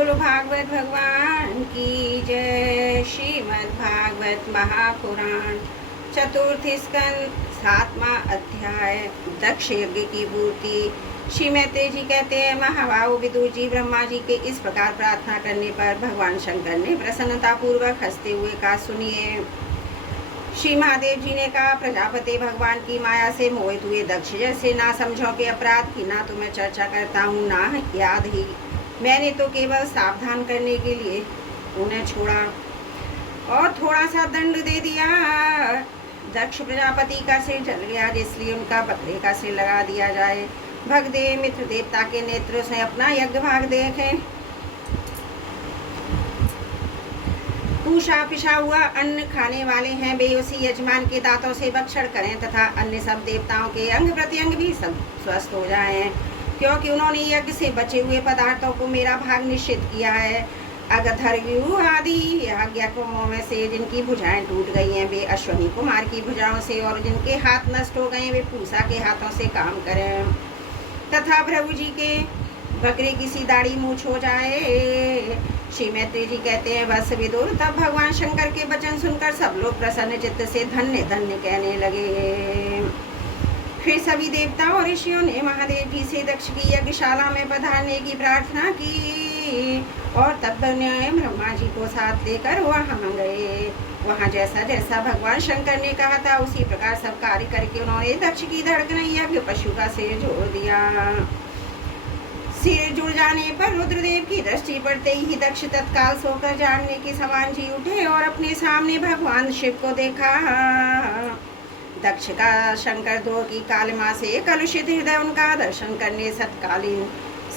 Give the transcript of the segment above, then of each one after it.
बोलो भागवत भगवान की जय। श्रीमद् भागवत महापुराण चतुर्थी स्कंद 7वां अध्याय दक्ष यज्ञ की पूर्ति। श्री मैत्रेय जी कहते हैं, महाबाहु विदुर जी, ब्रह्मा जी के इस प्रकार प्रार्थना करने पर भगवान शंकर ने प्रसन्नता पूर्वक हंसते हुए कहा, सुनिए। श्री महादेव जी ने कहा, प्रजापति भगवान की माया से मोहित हुए दक्ष जैसे ना समझो के अपराध की ना तो मैं चर्चा करता हूँ ना याद ही। मैंने तो केवल सावधान करने के लिए उन्हें छोड़ा और थोड़ा सा दंड दे दिया। दक्ष प्रजापति का सिर जल गया, इसलिए उनका बकरे का सिर लगा दिया जाए। भगदेव मित्र देवता के नेत्रों से अपना यज्ञ भाग देखें। पूषा पिछा हुआ अन्न खाने वाले हैं, वे उसी यजमान के दांतों से भक्षण करें तथा अन्य सब देवताओं के अंग प्रत्यंग भी सब स्वस्थ हो जाएं, क्योंकि उन्होंने यज्ञ से बचे हुए पदार्थों को मेरा भाग निश्चित किया है। अगधर्व्यू आदि यज्ञों में से जिनकी भुजाएं टूट गई हैं, वे अश्वनी कुमार की भुजाओं से, और जिनके हाथ नष्ट हो गए वे पूषा के हाथों से काम करें, तथा प्रभु जी के बकरे की सी दाढ़ी मूछ हो जाए। श्री मैत्रेय जी कहते हैं, बस विदुर, तब भगवान शंकर के वचन सुनकर सब लोग प्रसन्न चित्त से धन्य धन्य कहने लगे। फिर सभी देवता और ऋषियों ने महादेव जी से दक्ष की यज्ञशाला में पधारने की प्रार्थना की, और तब ने ब्रह्मा जी को साथ लेकर वहाँ गए। वहाँ जैसा जैसा भगवान शंकर ने कहा था उसी प्रकार सब कार्य करके उन्होंने दक्ष की धड़कन यज्ञ पशु का सिर जोड़ दिया। सिर जुड़ जाने पर रुद्रदेव की दृष्टि पड़ते ही दक्ष तत्काल सोकर जागने के समान जी उठे और अपने सामने भगवान शिव को देखा। दक्ष का शंकर दो की कालिमा से कलुषित हृदय उनका दर्शन करने सत्कालीन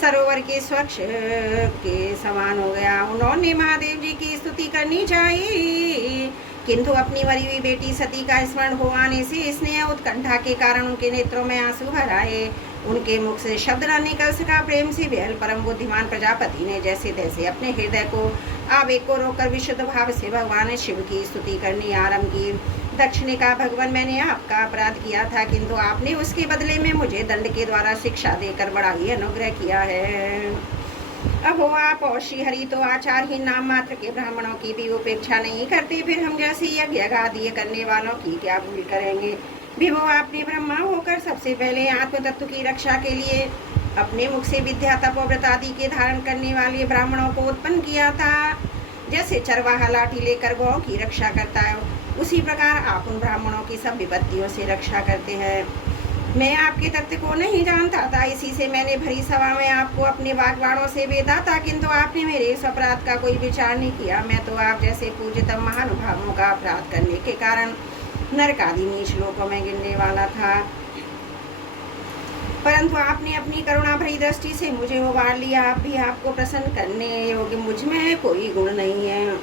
सरोवर के स्वच्छ के समान हो गया। उन्होंने महादेव जी की स्तुति करनी चाहिए, किंतु अपनी मरी हुई बेटी सती का स्मरण हो आने से स्नेह उत्कंठा के कारण उनके नेत्रों में आंसू भर आए। उनके मुख से शब्द न निकल सका। प्रेम से बेहल परम बुद्धिमान प्रजापति ने जैसे तैसे अपने हृदय को आवेग को रोककर विशुद्ध भाव से भगवान शिव की स्तुति करनी आरंभ की। दक्ष ने कहा, भगवान, मैंने आपका अपराध किया था, किंतु आपने उसके बदले में मुझे दंड के द्वारा शिक्षा देकर बड़ा ही अनुग्रह किया है। अब हो आप और श्रीहरि तो आचारहीन नाम मात्र के ब्राह्मणों की भी उपेक्षा नहीं करते, फिर हम जैसे यज्ञ आदि करने वालों की क्या भूल करेंगे। विभो, आपने ब्रह्मा होकर सबसे पहले आत्म तत्व की रक्षा के लिए अपने मुख से विद्या तप और व्रत आदि के धारण करने वाले ब्राह्मणों को उत्पन्न किया था। जैसे चरवाहा लाठी लेकर गौ की रक्षा करता है, उसी प्रकार आप उन ब्राह्मणों की सब विपत्तियों से रक्षा करते हैं। मैं आपके तत्व को नहीं जानता था, इसी से मैंने भरी सभा में आपको अपने वाग्बाणों से वेदा था, किंतु आपने मेरे इस अपराध का कोई विचार नहीं किया। मैं तो आप जैसे पूज्यतम महानुभावों का अपराध करने के कारण नरक आदि नीच लोकों में गिरने वाला था, परंतु आपने अपनी करुणा भरी दृष्टि से मुझे उबार लिया। आप भी आपको प्रसन्न करने योग्य मुझ में कोई गुण नहीं है,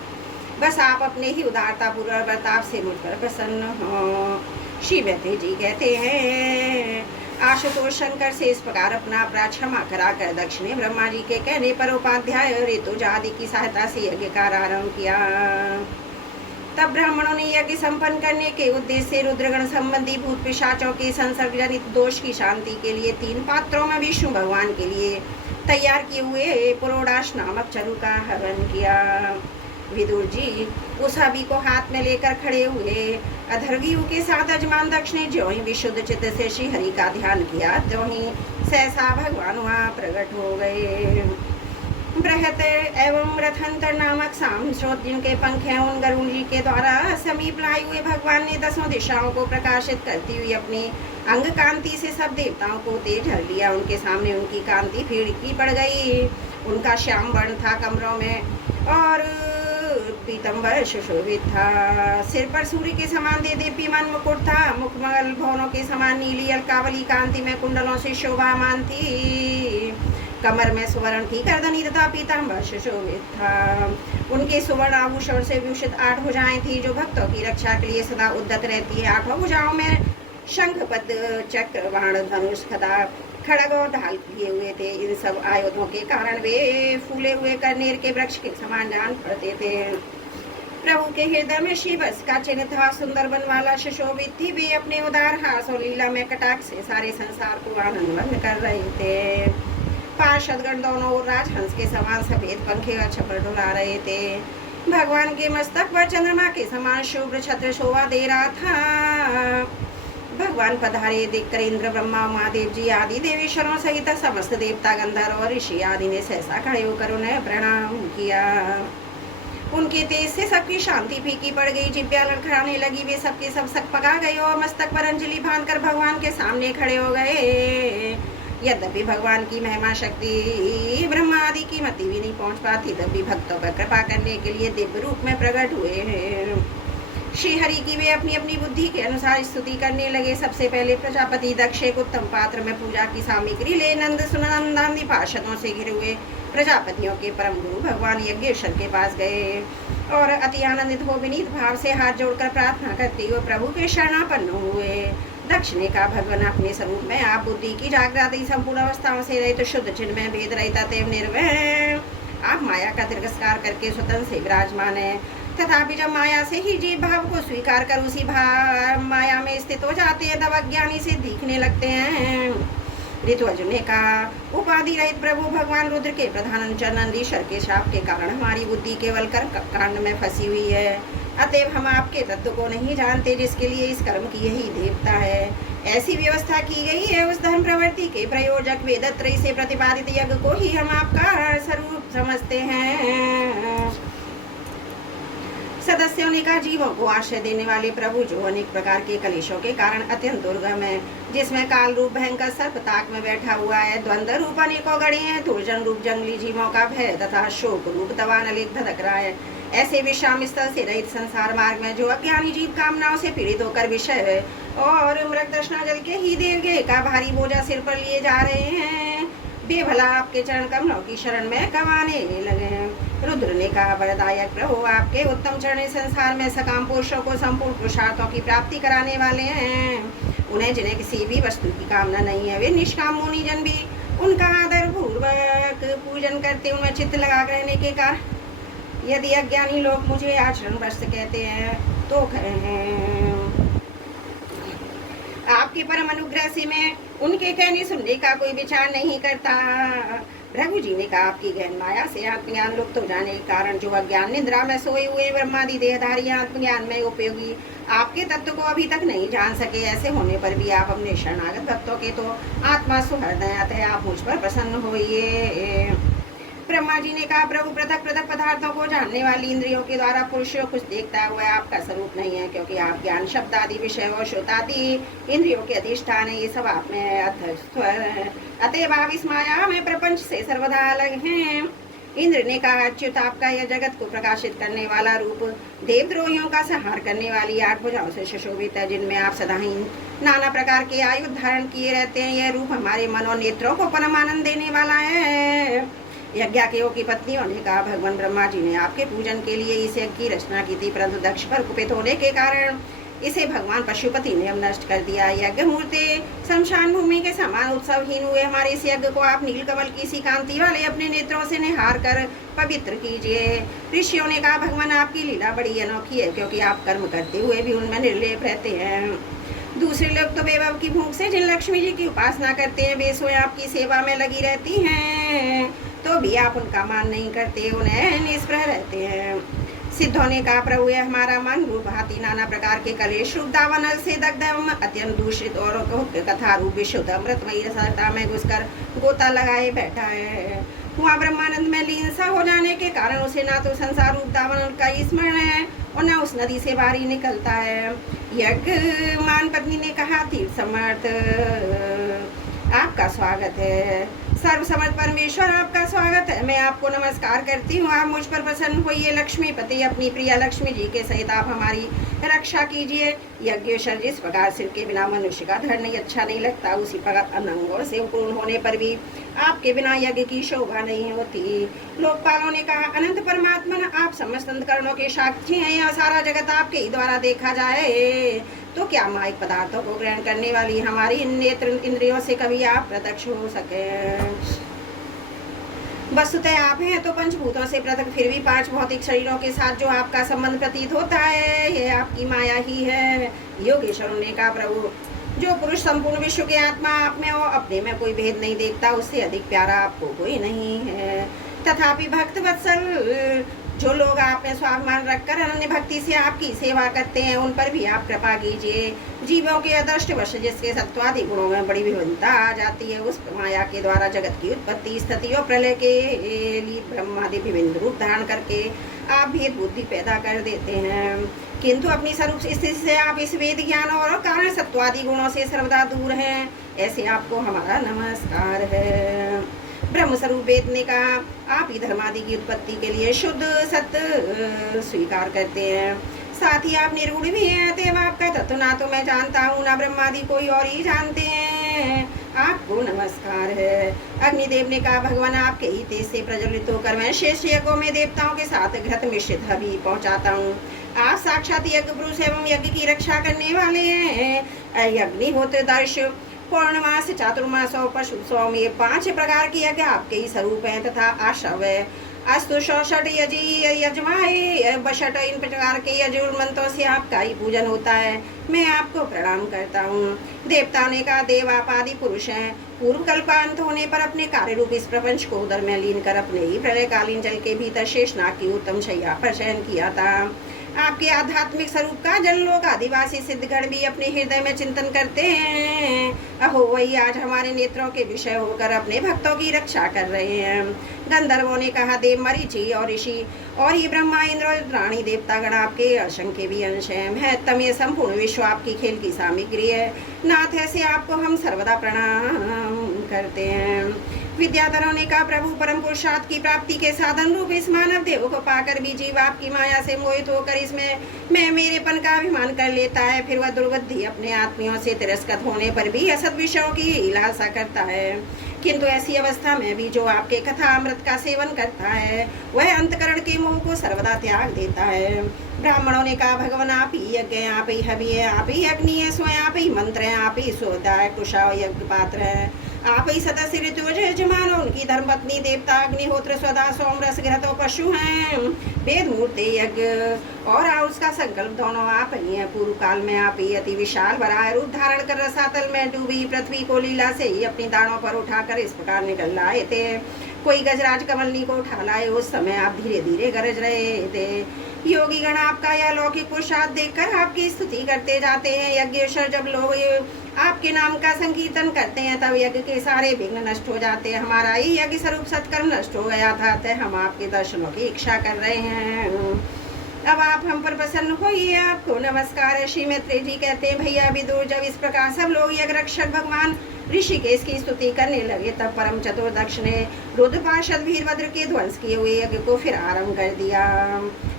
बस आप अपने ही उदारता पूर्वक बर्ताव से मुझ पर प्रसन्न हो। श्री मैत्रेय जी कहते हैं, आशुतोष शंकर से इस प्रकार अपना अपराध क्षमा कराकर दक्ष ने ब्रह्मा जी के कहने पर उपाध्याय ऋतुज आदि की सहायता से यज्ञ का आरंभ किया। तब ब्राह्मणों ने यज्ञ संपन्न करने के उद्देश्य से रुद्रगण संबंधी भूत पिशाचों के संसर्ग जनित दोष की शांति के लिए 3 पात्रों में विष्णु भगवान के लिए तैयार किए हुए पुरोडाश नामक चरु का हवन किया। विदुर जी उस हबी को हाथ में लेकर खड़े हुए। अधर्गियों के साथ अजमान दक्ष ने ज्यों ही विशुद्ध चित्त से श्री हरि का ध्यान किया, त्यों ही सहसा भगवान वहाँ प्रकट हो गए। बृहत एवं रथंतर नामक साम स्रोत जिनके पंख हैं, उन गरुड़ जी के द्वारा समीप लाए हुए भगवान ने 10 दिशाओं को प्रकाशित करती हुई अपनी अंग कांति से सब देवताओं को तेज हर लिया। उनके सामने उनकी कांति फीकी पड़ गई। उनका श्याम वर्ण था कमरों में और पीतम्बर सुशोभित था। सिर पर सूर्य के समान दे दीप्यमान मुकुट था। मुखमल भवनों के समान नीली अलकावली कांति में कुंडलों से शोभामान थी। कमर में सुवर्ण की गर्दनी तथा पीताम्बर सुशोभित था। उनके सुवर्ण आभूषण से विभूषित 8 भुजाएं थी, जो भक्तों की रक्षा के लिए सदा उद्यत रहती है। 8 भुजाओं में शंख पद्म चक्र बाण धनुष खदा खड़ग और ढाल लिए हुए थे। इन सब आयुधों के कारण वे फूले हुए कनेर के वृक्ष के समान जान पड़ते थे। प्रभु के हृदय में शिवस का चिन्ह था। सुंदर वन वाला सुशोभित थी। वे अपने उदार हास और लीला में कटाक्ष से सारे संसार को आनंदमग्न कर रहे थे। पार्षदगण दोनों ओर राजहंस के समान सफेद पंखे और छपर डुला रहे थे। भगवान के मस्तक पर चंद्रमा के समान शुभ्र छत्र शोभा दे रहा था। भगवान पधारे देखकर इंद्र, ब्रह्मा, महादेव जी आदि देवेश्वरों सहित समस्त देवता, गंधर्व और ऋषि आदि ने सहसा खड़े होकर उन्हें प्रणाम किया। उनके तेज से सबकी शांति फीकी पड़ गई, जिब्या लड़खड़ाने लगी, वे सबके सब सकपका गए और मस्तक पर अंजलि बांधकर भगवान के सामने खड़े हो गए। यद्यपि भगवान की महिमा शक्ति ब्रह्मा आदि की मति भी नहीं पहुंच पाती, तब भी भक्तों पर कृपा करने के लिए दिव्य रूप में प्रकट हुए हैं। श्री हरि की वे अपनी अपनी बुद्धि के अनुसार स्तुति करने लगे। सबसे पहले प्रजापति दक्ष एक उत्तम पात्र में पूजा की सामग्री ले नंद सुनंदादि पार्षदों से घिरे हुए प्रजापतियों के परम गुरु भगवान यज्ञेश्वर के पास गए और अति आनंदित हो विनीत भाव से हाथ जोड़कर प्रार्थना करते हुए प्रभु के शरणापन्न हुए। दक्ष ने कहा, भगवान अपने स्वरूप में आप बुद्धि की जागृति संपूर्ण अवस्थाओं से रहित, शुद्ध चिन्मय भेद रहित अतएव निर्भय, आप माया का तिरस्कार करके स्वतंत्र से विराजमान है। तथापि जब माया से ही जीव भाव को स्वीकार कर उसी भाव माया में स्थित हो जाते हैं, तब अज्ञानी से दिखने लगते हैं। ऋतुअर्जुन ने कहा, उपाधि रहित प्रभु भगवान रुद्र के प्रधान नंदीश्वर के शाप के कारण हमारी बुद्धि केवल कर्म कांड में फंसी हुई है। अतएव हम आपके तत्व को नहीं जानते, जिसके लिए इस कर्म की यही देवता है। ऐसी व्यवस्था की गई है, उस धर्म प्रवृत्ति के प्रयोजक वेदत्रयी से प्रतिपादित यज्ञ को ही हम आपका स्वरूप समझते हैं। सदस्यों ने कहा, जीवों को आश्रय देने वाले प्रभु जो अनेक प्रकार के कलेशों के कारण अत्यंत दुर्गम है, जिसमें काल रूप भयंकर सर्प ताक में बैठा हुआ है, द्वंद्व रूप अनेकों गढ़े हैं, दुर्जन रूप जंगली जीवों का भय तथा शोक रूप दवान अलेख धधक रहा है। ऐसे विश्राम स्थल से रहित संसार मार्ग में जो अज्ञानी जीव कामनाओं से पीड़ित होकर विषय और मृग तृष्णा जल के ही दीर्घ का भारी बोझा सिर पर लिए जा रहे हैं, बेभला आपके चरण कमलों की शरण में कमाने लगे। रुद्र ने कहा, वरदायक प्रभु आपके उत्तम चरण संसार में सकाम पुरुषों को संपूर्ण पुरुषार्थों की प्राप्ति कराने वाले हैं। उन्हें जिन्हें किसी भी वस्तु की कामना नहीं है, वे निष्काम मुनि जन भी उनका आदर पूर्वक पूजन करते, उनमें चित्त लगा रहने के कारण यदि अज्ञानी लोग मुझे आचरण भ्रष्ट कहते हैं तो कहें। आपके परम अनुग्रह से मैं उनके कहने सुनने का कोई विचार नहीं करता। भृगु जी ने कहा, आपकी गहन माया से आत्मज्ञान लुप्त हो जाने के कारण जो अज्ञान निद्रा में सोए हुए ब्रह्मादि देहधारी आत्मज्ञान में उपयोगी आपके तत्व को अभी तक नहीं जान सके। ऐसे होने पर भी आप अपने शरणागत भक्तों के तो आत्मा सुहृदय अतः आप मुझ पर प्रसन्न होइए। ब्रह्मा जी ने कहा, प्रभु पृथक पृथक पदार्थों को जानने वाली इंद्रियों के द्वारा पुरुषों कुछ देखता हुआ आपका स्वरूप नहीं है, क्योंकि आप ज्ञान शब्द आदि विषय और श्रोतादि इंद्रियों के अधिष्ठान है, ये सब आप में अतएव आप इस माया में प्रपंच से सर्वदा अलग हैं। इंद्र ने कहा, अच्युत आपका यह जगत को प्रकाशित करने वाला रूप देवद्रोहियों का संहार करने वाली 8 भुजाओं से सुशोभित है, जिनमें आप सदा ही नाना प्रकार के आयुध धारण किए रहते हैं। यह रूप हमारे मनों नेत्रों को परम आनंद देने वाला है। यज्ञाकेयों की पत्नियों ने कहा, भगवान ब्रह्मा जी ने आपके पूजन के लिए इस यज्ञ की रचना की थी, परंतु दक्ष पर कुपित होने के कारण इसे भगवान पशुपति ने अब नष्ट कर दिया। यज्ञ मूर्ति शमशान भूमि के समान उत्सवहीन हुए हमारे इस यज्ञ को आप नीलकमल की सी कांति वाले अपने नेत्रों से निहार कर पवित्र कीजिए। ऋषियों ने कहा, भगवान आपकी लीला बड़ी अनोखी है, क्योंकि आप कर्म करते हुए भी उनमें निर्लेप रहते हैं। दूसरे लोग तो वैभव की भूख से जिन लक्ष्मी जी की उपासना करते हैं, वे स्वयं आपकी सेवा में लगी रहती हैं, तो भी आप उनका मान नहीं करते, उन्हें निष्प्रह रहते हैं। सिद्धों ने कहा, प्रभु यह हमारा मन रूप हाथी नाना प्रकार के कलेश रूप दावानल से दग्ध अत्यंत दूषित और कथा रूप विशुद्ध अमृतमयी रसलता में घुसकर गोता लगाए बैठा है। वहाँ ब्रह्मानंद में लीन सा हो जाने के कारण उसे ना तो संसार रूप दावानल का स्मरण है और न उस नदी से बाहरी निकलता है। यज्ञ मान पत्नी ने कहा, तीर्थ समर्थ आपका स्वागत है, सर्वसमझ परमेश्वर आपका स्वागत है, मैं आपको नमस्कार करती हूँ, आप मुझ पर प्रसन्न होइए। लक्ष्मीपति अपनी प्रिया लक्ष्मी जी के सहित आप हमारी रक्षा कीजिए। यज्ञेश्वर जिस प्रकार सिर के बिना मनुष्य का धड़ नहीं अच्छा नहीं लगता, उसी प्रकार अनंगों से पूर्ण होने पर भी आपके बिना यज्ञ की शोभा नहीं होती। लोकपालों ने कहा, अनंत परमात्मा आप समस्त अंतकरणों के साक्षी हैं, यह सारा जगत आपके ही द्वारा देखा जाए तो क्या माइक पदार्थों को ग्रहण करने वाली हमारी नेत्र इंद्रियों से कभी आप प्रत्यक्ष हो सके। वस्तुतः आप हैं तो पंचभूतों से पृथक, फिर भी 5 भौतिक शरीरों के साथ जो आपका संबंध प्रतीत होता है, यह आपकी माया ही है। योगेश्वरों ने कहा, प्रभु जो पुरुष संपूर्ण विश्व के आत्मा आप में और अपने में कोई भेद नहीं देखता, उससे अधिक प्यारा आपको कोई नहीं है। तथापि भक्त वत्सल, जो लोग आप में स्वाभिमान रखकर अनन्य भक्ति से आपकी सेवा करते हैं, उन पर भी आप कृपा कीजिए। जीवों के अदृष्टवश जिसके सत्वादि गुणों में बड़ी विभिन्नता आ जाती है, उस माया के द्वारा जगत की उत्पत्ति, स्थिति और प्रलय के लिए ब्रह्मादि विभिन्न रूप धारण करके आप भेद बुद्धि पैदा कर देते हैं। किंतु अपनी स्वरूप स्थिति से आप इस वेद ज्ञान और कारण सत्वादि गुणों से सर्वदा दूर हैं। ऐसे आपको हमारा नमस्कार है। ब्रह्म स्वरूप वेद ने कहा, आप ही धर्मादि की उत्पत्ति के लिए शुद्ध सत्य स्वीकार करते हैं। साथ ही आप निर्गुण भी हैं, अतएव आपका तत्व ना तो मैं जानता हूँ, ना ब्रह्मादि कोई और ही जानते हैं। आपको नमस्कार है। अग्निदेव ने कहा, भगवान आपके ही तेज से प्रज्वलित होकर मैं शेष यज्ञों में देवताओं के साथ घृत मिश्रित हवि पहुँचाता हूँ। आप साक्षात यज्ञ पुरुष एवं यज्ञ की रक्षा करने वाले हैं। अग्निहोत्र दर्श, पौर्णमास, चातुर्मास और पशु सोम, ये 5 प्रकार के यज्ञ आपके ही स्वरूप हैं तथा आशव है। अस्तु षट यजी यजमाए बशट, इन प्रकार के यजुर् मंत्रों से आपका ही पूजन होता है। मैं आपको प्रणाम करता हूँ। देवताओं ने कहा, देव आप आदि पुरुष हैं। पूर्व कल्पांत होने पर अपने कार्य रूप इस प्रपंच को उदर में लीन कर अपने ही प्रलयकालीन जल के भीतर शेषनाग की उत्तम शैया पर शयन किया था। आपके आध्यात्मिक स्वरूप का जनलोक आदिवासी सिद्धगण भी अपने हृदय में चिंतन करते हैं। अहो, वही आज हमारे नेत्रों के विषय होकर अपने भक्तों की रक्षा कर रहे हैं। गंधर्वों ने कहा, देव मरीचि और ऋषि और ही ब्रह्मा इंद्र और रानी देवतागण आपके असंख्य भी अंश हैं। महत्तम ये संपूर्ण विश्व आपकी खेल की सामग्री है। नाथ, ऐसे आपको हम सर्वदा प्रणाम करते हैं। विद्याधरों ने कहा, प्रभु परम पुरुषार्थ की प्राप्ति के साधन रूप इस मानव देव को पाकर भी जीव आपकी माया से मोहित होकर इसमें मैं मेरेपन का अभिमान कर लेता है। फिर वह दुर्बुद्धि अपने आत्मियों से तिरस्कृत होने पर भी असद विषयों की लालसा करता है। किंतु ऐसी अवस्था में भी जो आपके कथा अमृत का सेवन करता है, वह अंतकरण के मोह को सर्वदा त्याग देता है। ब्राह्मणों ने कहा, भगवान आप ही यज्ञ, आप ही हवि है, आप ही अग्नि है, स्वयं आप ही मंत्र हैं, आप ही सोदाय कुशा यज्ञ पात्र है, आप ही सदस्य ऋतुज यजमान, उनकी धर्मपत्नी देवता अग्निहोत्र स्वदा सोम रस घृत पशु हैं। वेद मूर्ति यज्ञ और उसका संकल्प दोनों आप ही हैं। पूर्व काल में आप ही अति विशाल वराह रूप धारण कर रसातल में डूबी पृथ्वी को लीला से ही अपनी दाढ़ों पर उठाकर इस प्रकार निकल लाए थे। कोई गजराज कमलनी को उठा लाए, उस समय आप धीरे धीरे गरज रहे थे। योगी गण आपका यह लौकिक पुरुषार्थ देखकर आपकी स्तुति करते जाते हैं। यज्ञेश्वर, जब लोग आपके नाम का संकीर्तन करते हैं तब यज्ञ के सारे विघ्न नष्ट हो जाते हैं। हमारा ही यज्ञ स्वरूप सत्कर्म नष्ट हो गया था, अतः हम आपके दर्शनों की इच्छा कर रहे हैं। अब आप हम पर प्रसन्न होइए। आपको नमस्कार। श्री मैत्रेय जी कहते हैं, भैया विदुर, जब इस प्रकार सब लोग यज्ञ रक्षक भगवान ऋषिकेश की स्तुति करने लगे, तब परम चतुर्दक्ष ने रुद्र पार्षद वीरभद्र के ध्वंस किए हुए यज्ञ को फिर आरंभ कर दिया।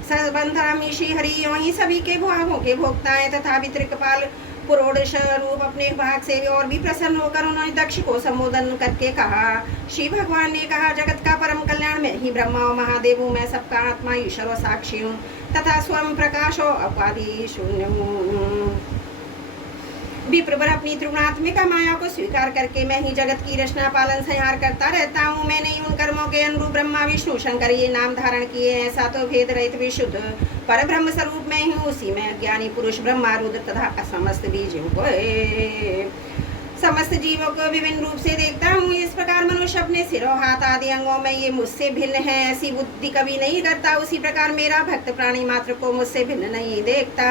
सर्वबंधरामी श्री हरि यों ही सभी के भागों के भोक्ता है तथा वितृकपाल पुरोड़श रूप अपने भाग से और भी प्रसन्न होकर उन्होंने दक्ष को संबोधन करके कहा। श्री भगवान ने कहा, जगत का परम कल्याण मैं ही ब्रह्मा और महादेव हूँ। मैं सबका आत्मा ईश्वर और साक्षी हूँ तथा स्वयं प्रकाश और अपादि शून्य हूँ। विप्रवर अपनी त्रिगुणात्मिक माया को स्वीकार करके मैं ही जगत की रचना पालन संहार करता रहता हूँ। मैंने ही उन कर्मों के अनुरूप ब्रह्मा विष्णु शंकर ये नाम धारण किए हैं। ऐसा तो भेद रहित विशुद्ध पर ब्रह्म स्वरूप में ही, उसी में ज्ञानी पुरुष ब्रह्मा रुद्र तथा समस्त बीजों को समस्त जीवों को विभिन्न रूप से देखता हूँ। इस प्रकार मनुष्य अपने सिरों हाथ आदि अंगों में ये मुझसे भिन्न है, ऐसी बुद्धि कभी नहीं करता। उसी प्रकार मेरा भक्त प्राणी मात्र को मुझसे भिन्न नहीं देखता।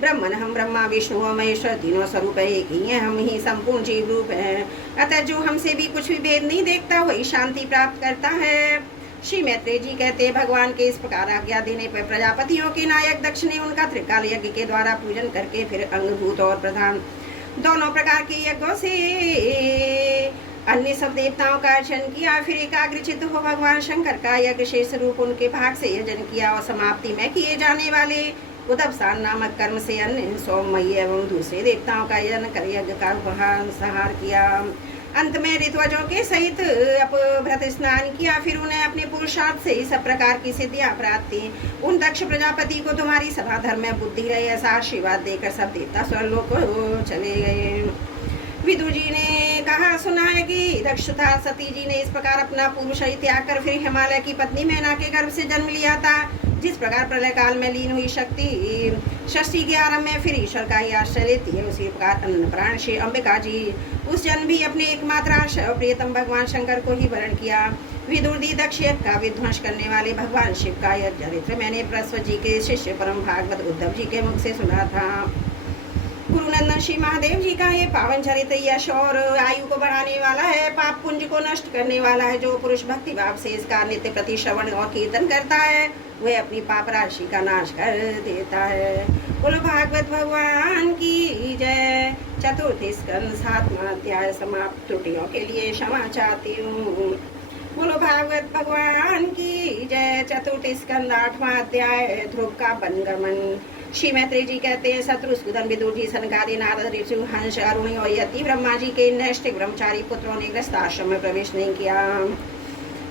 ब्रह्मन हम ब्रह्मा विष्णु और महेश्वर तीनों स्वरूप एक ही हैं। हम ही संपूर्ण जीव रूप हैं। अतः जो हमसे भी कुछ भी भेद नहीं देखता, वही शांति प्राप्त करता है। श्री मैत्रेय जी कहते हैं, भगवान के इस प्रकार आज्ञा देने पर प्रजापतियों के नायक दक्ष ने उनका त्रिकाल यज्ञ के द्वारा पूजन करके फिर अंगभूत और प्रधान दोनों प्रकार के यज्ञों से अन्य सब देवताओं का अर्चन किया। फिर एकाग्रचित्त हो भगवान शंकर का यज्ञ शेष रूप उनके भाग से यजन किया और समाप्ति में किए जाने वाले उदबसान नामक कर्म से अन्य सोममयी एवं दूसरे देवताओं का यजन कर यज्ञ का संहार किया। अंत में ऋतुवजों के सहित अपभृत स्नान किया। फिर उन्हें अपने पुरुषार्थ से ही सब प्रकार की सिद्धियां प्राप्त थी। उन दक्ष प्रजापति को तुम्हारी सदा धर्म में बुद्धि रही, ऐसा आशीर्वाद देकर सब देवता स्वर्लोक को चले गए। विदुर जी ने कहा सुना है कि दक्ष तथा सती जी ने इस प्रकार अपना पूर्व शरीर त्याग कर फिर हिमालय की पत्नी मैना के गर्भ से जन्म लिया था। जिस प्रकार प्रलय काल में लीन हुई शक्ति षष्ठी के आरंभ में फिर ईश्वर का ही आश्रय लेती है, उसी प्रकार अनंत प्राण श्री अंबिका जी उस जन्म भी अपने एकमात्र आश्रय और प्रियतम भगवान शंकर को ही वरण किया। विदुर दी दक्ष का विध्वंस करने वाले भगवान शिव का यह चरित्र मैंने बृहस्पति जी के शिष्य परम भागवत उद्धव जी के मुख से सुना था। गुरुनंदन श्री महादेव जी का ये पावन चरित्र यश और आयु को बढ़ाने वाला है, पाप पुंज को नष्ट करने वाला है। जो पुरुष भक्ति भाव से इसका नित्य प्रति श्रवण और कीर्तन करता है वह अपनी पाप राशि का नाश कर देता है। बोलो भागवत भगवान की जय। चतुर्थ स्कंद 7वां अध्याय समाप्त। त्रुटियों के लिए क्षमा चाहती हूँ। बोलो भागवत भगवान की जय। चतुर्थ स्कंद 8वां अध्याय ध्रुव का वनगमन। श्री मैत्री जी कहते हैं शत्रुसूदन विदुर जी सनकादि नारद ऋषि हंस अरुणि और यति ब्रह्मा जी के नैष्ठिक ब्रह्मचारी पुत्रों ने ग्रस्त आश्रम में प्रवेश नहीं किया,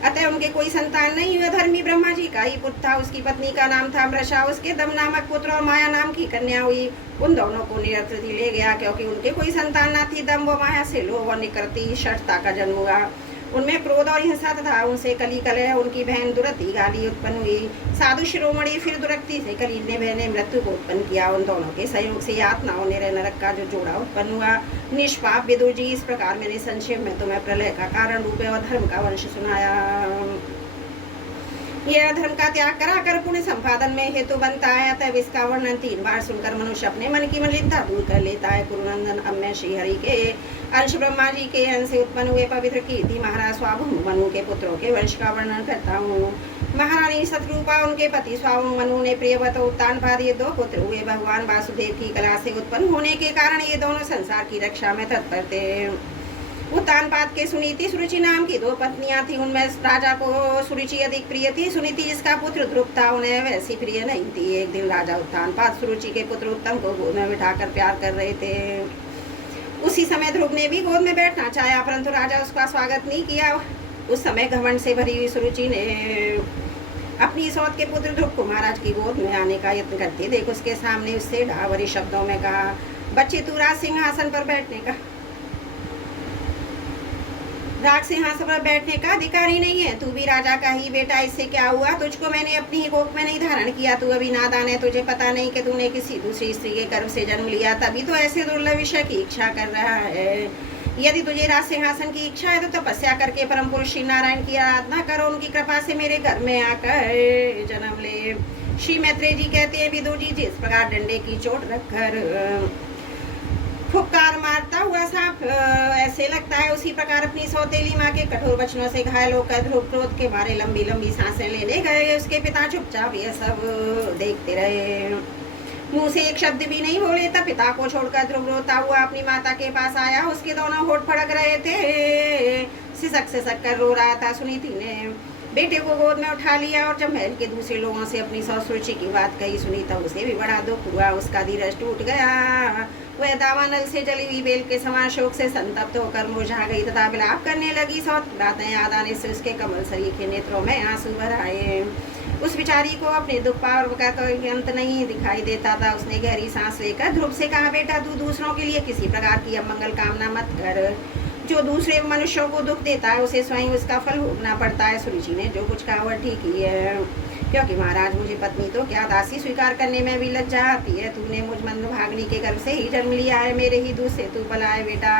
अतः उनके कोई संतान नहीं हुआ। धर्मी ब्रह्मा जी का ही पुत्र था, उसकी पत्नी का नाम था मृषा, उसके दम नामक पुत्र और माया नाम की कन्या हुई। उन दोनों को निरकृति ले गया क्योंकि उनके कोई संतान न थी। दम व माया से लोभ और निकृति षटता का जन्म हुआ। उनमें क्रोध और हिंसा तथा उनसे कली कलह उनकी बहन दुरति गाली उत्पन्न हुई। साधु शिरोमणि फिर दुरक्ति से कली ने बहने मृत्यु को उत्पन्न किया। उन दोनों के सहयोग से आत्माओं ने नरक का जो जोड़ा उत्पन्न हुआ। निष्पाप विदुर जी इस प्रकार मैंने संक्षेप में तुम्हें प्रलय का कारण रूपे और धर्म का वंश सुनाया। यह धर्म का त्याग करा कर पुण्य संपादन में हेतु बनता है, अतः इसका वर्णन 3 बार सुनकर मनुष्य अपने मन की मलिनता दूर कर लेता है। गुरुनंदन अब मैं श्री हरि के अंश ब्रह्मा जी के अंश से उत्पन्न हुए पवित्र कीर्ति महाराज स्वाभु मनु के पुत्रों के वंश का वर्णन करता हूँ। महारानी शत्रुपा उनके पति स्वाभु मनु ने प्रियव्रत उत्तानपाद ये 2 पुत्र हुए। भगवान वासुदेव की कला से उत्पन्न होने के कारण ये दोनों संसार की रक्षा में तत्पर थे। उत्तानपाद के सुनीति सुरुचि नाम की 2 पत्नियां थी, उनमें राजा को सुरुचि अधिक प्रिय थी। सुनीति जिसका पुत्र ध्रुव था उन्हें वैसी प्रिय नहीं थी। एक दिन राजा उत्तानपाद सुरुचि के पुत्र उत्तम को गोद में बिठाकर प्यार कर रहे थे। उसी समय ध्रुव ने भी गोद में बैठना चाहा, परंतु राजा उसका स्वागत नहीं किया। उस समय घमंड से भरी हुई सुरुचि ने अपनी सौत के पुत्र ध्रुव को महाराज की गोद में आने का यत्न करते देख उसके सामने उससे ढावरी शब्दों में कहा, बच्चे तू राज सिंहासन पर बैठने का अधिकारी नहीं है। तू भी राजा का ही बेटा, इससे क्या हुआ? तुझको मैंने अपनी ही कोख में नहीं धारण किया। तू अभी नादान है, तुझे पता नहीं कि तूने किसी दूसरी स्त्री के गर्भ से जन्म लिया, तभी तो ऐसे दुर्लभ विषय की इच्छा कर रहा है। यदि तुझे राज सिंहासन की इच्छा है तो तपस्या करके परम पुरुष श्री नारायण की आराधना करो, उनकी कृपा से मेरे घर में आकर जन्म ले। श्री मैत्रेय जी कहते हैं विदुर जी जिस प्रकार डंडे की चोट रखकर फुफकार मारता हुआ सांप ऐसे लगता है, उसी प्रकार अपनी सौतेली माँ के कठोर वचनों से घायल होकर ध्रुव क्रोध के मारे लंबी लंबी सांसें लेने गए। उसके पिता चुपचाप यह सब देखते रहे, मुंह से एक शब्द भी नहीं बोले। तब पिता को छोड़कर ध्रुव रोता हुआ अपनी माता के पास आया। उसके दोनों होठ फड़क रहे थे, सिसक कर रो रहा था। सुनीति ने बेटे को गोद में उठा लिया और जब महल के दूसरे लोगों से अपनी सौसुरुचि की बात कही सुनी तब उसे भी बड़ा दुख हुआ। उसका धीरज टूट गया। वह दावानल से जली हुई बेल के समान शोक से संतप्त होकर मुरझा गई तथा विलाप करने लगी। सौत बातें याद आने से उसके कमल शरीर के नेत्रों में आंसू भर आए। उस बिचारी को अपने दुख पावर का कोई अंत नहीं दिखाई देता था। उसने गहरी सांस लेकर ध्रुव से कहा, बेटा तू दूसरों के लिए किसी प्रकार की अमंगल कामना मत कर। जो दूसरे मनुष्यों को दुख देता है उसे स्वयं उसका फल भोगना पड़ता है। सुरुचि ने जो कुछ कहा वह ठीक ही है, क्योंकि महाराज मुझे पत्नी तो क्या दासी स्वीकार करने में भी लज्जा आती है। तूने मुझ मंदभागिनी के गर्भ से ही जन्म लिया है, मेरे ही दूध से तू पला है बेटा।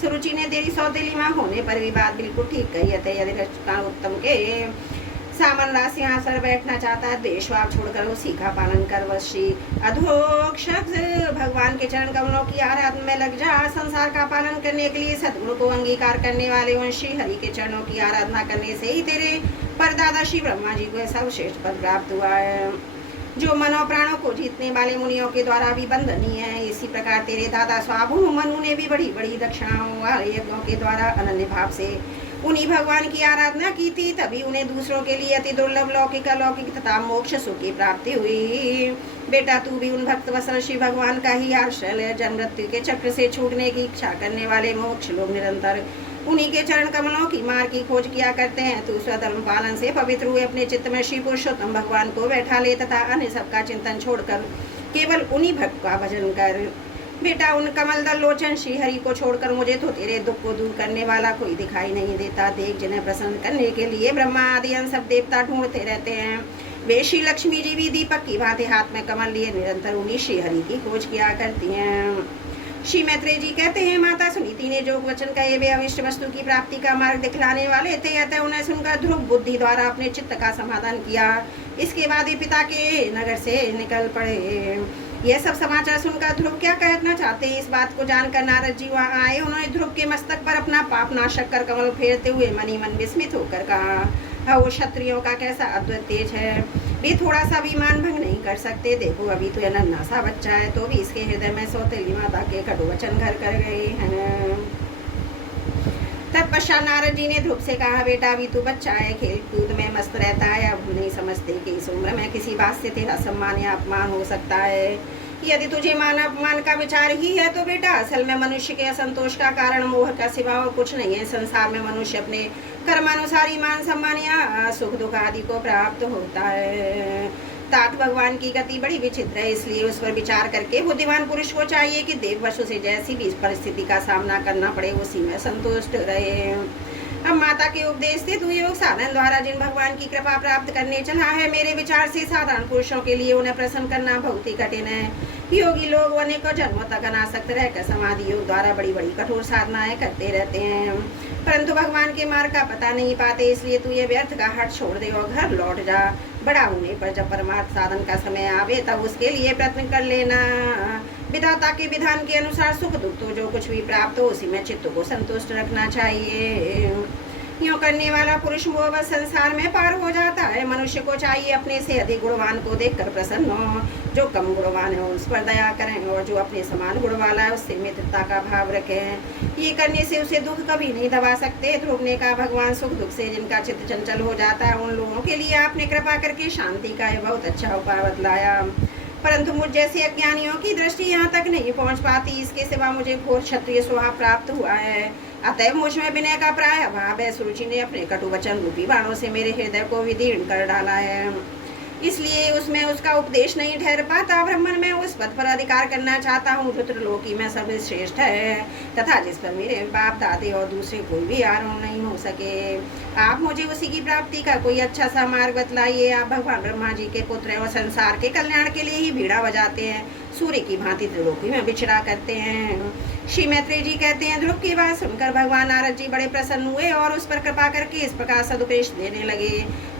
सुरुचि ने तेरी सौतेली माँ होने पर भी बात बिल्कुल ठीक कही है। यदि उत्तम के सामन राज सिंहासन बैठना चाहता है, द्वेषभाव छोड़कर उसी का पालन कर। वशी अधोक्षक भगवान के चरण कमलों की आराधना में लग जा। संसार का पालन करने के लिए सद्गुण को अंगीकार करने वाले उन श्री हरि के चरणों की आराधना करने से ही तेरे परदादा श्री ब्रह्मा जी को सर्वश्रेष्ठ पद प्राप्त हुआ है, जो मनो प्राणों को जीतने वाले मुनियों के द्वारा भी बंधनीय है। इसी प्रकार तेरे दादा स्वाभु मनु ने भी बड़ी बड़ी दक्षिणाओं वाले यज्ञों के द्वारा अनन्य भाव से उन्हीं भगवान की आराधना की थी, तभी उन्हें दूसरों के लिए अति दुर्लभ लौकिक अलौकिक तथा मोक्ष सुख की प्राप्ति हुई। बेटा तू भी उन भक्त वसन श्री भगवान का ही आश्रय ले। जन्म मृत्यु के चक्र से छूटने की इच्छा करने वाले मोक्ष लोग निरंतर उन्हीं के चरण कमलों की मार की खोज किया करते हैं। तू स्वधर्म पालन से पवित्र हुए अपने चित्त में श्री पुरुषोत्तम भगवान को बैठा ले तथा अन्य सबका चिंतन छोड़कर केवल उन्हीं भक्त का भजन कर। बेटा उन कमल दल लोचन श्रीहरि को छोड़कर मुझे तो तेरे दुख को दूर करने वाला कोई दिखाई नहीं देता। देख, जिन्हें प्रसन्न करने के लिए ब्रह्मा आदि सब देवता ढूंढते रहते हैं, वे श्री लक्ष्मी जी भी दीपक की भांति हाथ में कमल लिए निरंतर उन्हीं श्रीहरि की खोज किया करती हैं। श्री मैत्रेय जी कहते हैं, माता सुनीति ने जो वचन कहे वे अविष्ट वस्तु की प्राप्ति का मार्ग दिखलाने वाले थे, अतः उन्हें सुनकर ध्रुव बुद्धि द्वारा अपने चित्त का समाधान किया। इसके बाद वे पिता के नगर से निकल पड़े। यह सब समाचार सुनकर ध्रुव क्या कहना चाहते हैं, इस बात को जानकर नारद जी वहाँ आए। उन्होंने ध्रुव के मस्तक पर अपना पाप नाशक कर कमल फेरते हुए मनी मन विस्मित होकर कहा, हाँ, वो क्षत्रियों का कैसा अद्भुत तेज है, वे थोड़ा सा भी मान भंग नहीं कर सकते। देखो, अभी तो यह नन्हा सा बच्चा है, तो भी इसके हृदय में सौतेली माता के कटु वचन घर कर गए हैं। तत्पश्चात नारद जी ने ध्रुव से कहा, बेटा अभी तू बच्चा है, खेल कूद में मस्त रहता है, अब नहीं समझते कि इस उम्र में किसी बात से तेरा सम्मान या अपमान हो सकता है। यदि तुझे मान अपमान का विचार ही है तो बेटा असल में मनुष्य के असंतोष का कारण मोह का सिवा और कुछ नहीं है। संसार में मनुष्य अपने कर्मानुसार ही मान सम्मान या सुख दुख आदि को प्राप्त होता है। तात भगवान की गति बड़ी विचित्र है, इसलिए उस पर विचार करके बुद्धिमान पुरुष को चाहिए कि देव वशु से जैसी भी परिस्थिति का सामना करना पड़े उसी में संतुष्ट रहे। अब माता के उपदेश से तू योग साधन द्वारा जिन भगवान की कृपा प्राप्त करने चला है, मेरे विचार से साधारण पुरुषों के लिए उन्हें प्रसन्न करना बहुत ही कठिन है। योगी लोग अनेकों जन्मों तक अनासक्त रहकर समाधि योग द्वारा बड़ी बड़ी कठोर साधनाएं करते रहते हैं, परंतु भगवान के मार्ग का पता नहीं पाते। इसलिए तू ये व्यर्थ का हट छोड़ दे और घर लौट जा। बड़ा होने पर जब परमार्थ साधन का समय आवे तब उसके लिए प्रयत्न कर लेना। विधाता के विधान के अनुसार सुख दुख तो जो कुछ भी प्राप्त हो उसी में चित्त को संतुष्ट रखना चाहिए। यूँ करने वाला पुरुष मोहवश संसार में पार हो जाता है। मनुष्य को चाहिए अपने से अधिक गुणवान को देखकर प्रसन्न हो, जो कम गुणवान है उस पर दया करें, और जो अपने समान गुण वाला है उससे मित्रता का भाव रखें। ये करने से उसे दुख कभी नहीं दबा सकते। ध्रुव ने कहा, भगवान सुख दुख से जिनका चित्त चंचल हो जाता है उन लोगों के लिए आपने कृपा करके शांति का यह बहुत अच्छा उपाय बतलाया, परंतु मुझ जैसे अज्ञानियों की दृष्टि यहाँ तक नहीं पहुँच पाती। इसके सिवा मुझे घोर क्षत्रिय स्वभाव प्राप्त हुआ है, अतएव मुझ में विनय का प्राय अभाव है। सुरुचि ने अपने कटु वचन रूपी बाणों से मेरे हृदय को विदीर्ण कर डाला है, इसलिए उसमें उसका उपदेश नहीं ठहर पाता। ब्राह्मण में उस पद पर अधिकार करना चाहता हूँ रुद्रलोकी में सर्वश्रेष्ठ है, तथा जिस पर मेरे बाप दादे और दूसरे कोई भी आरोह नहीं हो सके। आप मुझे उसी की प्राप्ति का कोई अच्छा सा मार्ग बतलाइए। आप भगवान ब्रह्मा जी के पुत्र हैं और संसार के कल्याण के लिए ही बीड़ा बजाते हैं, सूर्य की भांति त्रिलोकी में विचरा करते हैं। श्री मैत्रेय जी कहते हैं, ध्रुव की बात सुनकर भगवान नारद जी बड़े प्रसन्न हुए और उस पर कृपा करके इस प्रकार सदुपदेश देने लगे।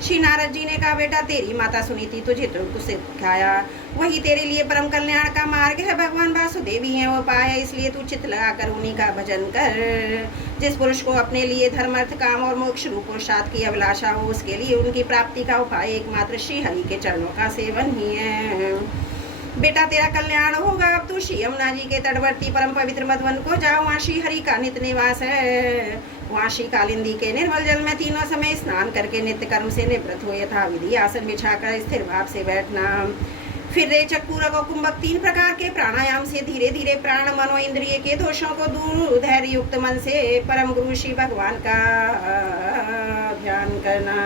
श्री नारद जी ने कहा, बेटा तेरी माता सुनीति तुझे ध्रुव से सिखाया, वही तेरे लिए परम कल्याण का मार्ग है। भगवान वासुदेव ही है वो उपाय है, इसलिए तू चित्त लगाकर उन्हीं का भजन कर। जिस पुरुष को अपने लिए धर्म अर्थ काम और मोक्ष रूप पुरुषार्थ की अभिलाषा हो उसके लिए उनकी प्राप्ति का उपाय एकमात्र श्री हरि के चरणों का सेवन ही है। बेटा तेरा कल्याण होगा। अब तू श्री यमुना जी के तटवर्ती परम पवित्र मधुवन को जाओ, वहाँ श्री हरि का नित्य निवास है। वहाँ श्री कालिंदी के निर्मल जल में तीनों समय स्नान करके नित्य कर्म से निवृत्त हो यथा विधि आसन बिछाकर स्थिर भाव से बैठना। फिर रेचक, पूरक और कुंभक 3 प्रकार के प्राणायाम से धीरे धीरे प्राण मनो इंद्रिय के दोषों को दूर धैर्य युक्त मन से परम गुरु श्री भगवान का ध्यान करना।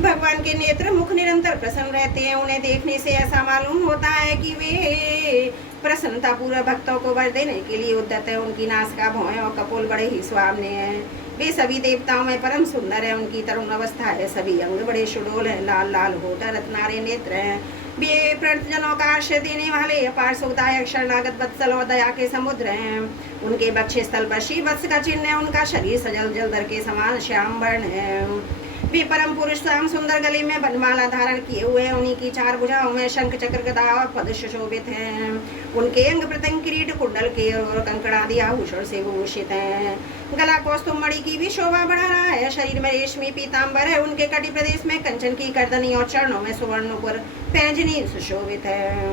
भगवान के नेत्र मुख निरंतर प्रसन्न रहते हैं, उन्हें देखने से ऐसा मालूम होता है कि वे प्रसन्नता पूर्वक भक्तों को वर देने के लिए उद्यत है। उनकी नासिका, भौहें और कपोल बड़े ही सुहावने हैं। वे सभी देवताओं में परम सुंदर है। उनकी तरुण अवस्था है, सभी अंग बड़े सुडोल हैं, लाल लाल होठ, रत्नारे नेत्र हैं। वे प्रणतजनों का आश्रय देने वाले अपार सुखदायक शरणागत वत्सल और दया के समुद्र हैं। उनके बक्षे स्थल पर श्री वत्स का चिन्ह है। उनका शरीर सजल जलधर के समान श्याम वर्ण है। वे परम पुरुष श्याम सुंदर गले में बनमाला धारण किए हुए हैं। उन्हीं की 4 भुजाओं में शंख चक्र गदा और पद सुशोभित हैं। उनके अंग प्रत्यंग किरीट कुंडल के और कंकड़ आदि आभूषण से भूषित हैं। गला कौस्तुभ मणि की भी शोभा बढ़ा रहा है। शरीर में रेशमी पीताम्बर है। उनके कटी प्रदेश में कंचन की करदनी और चरणों में सुवर्णपुर पैंजनी सुशोभित है।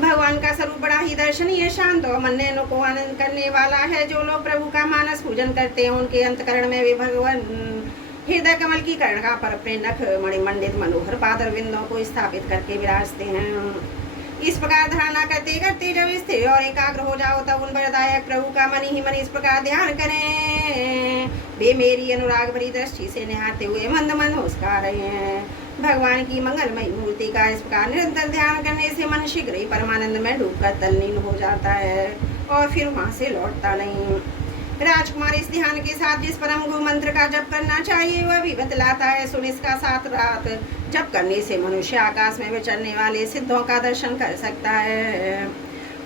भगवान का स्वरूप बड़ा ही दर्शनीय, शांत और मन को आनंद करने वाला है। जो लोग प्रभु का मानस पूजन करते हैं उनके अंतकरण में वे भगवान हृदय कमल की कर्णिका पर अपने नख मणिमंडित मनोहर पादर बिंदों को स्थापित करके विराजते हैं। इस प्रकार धारणा करते करते जब स्थिर और एकाग्र हो जाओ तब उन वरदायक प्रभु का मन ही मन इस प्रकार ध्यान करें। वे मेरी अनुराग भरी दृष्टि से निहारते हुए मंद मंद मुस्कुरा रहे हैं। भगवान की मंगलमयी मूर्ति का इस प्रकार निरंतर ध्यान करने से मन शीघ्र ही परमानंद में डूबकर तल्लीन हो जाता है और फिर वहां से लौटता नहीं। राजकुमार इस ध्यान के साथ जिस परम गुरु मंत्र का जप करना चाहिए वह भी बतलाता है। सुन, इसका 7 रात जप करने से मनुष्य आकाश में विचरने वाले सिद्धों का दर्शन कर सकता है।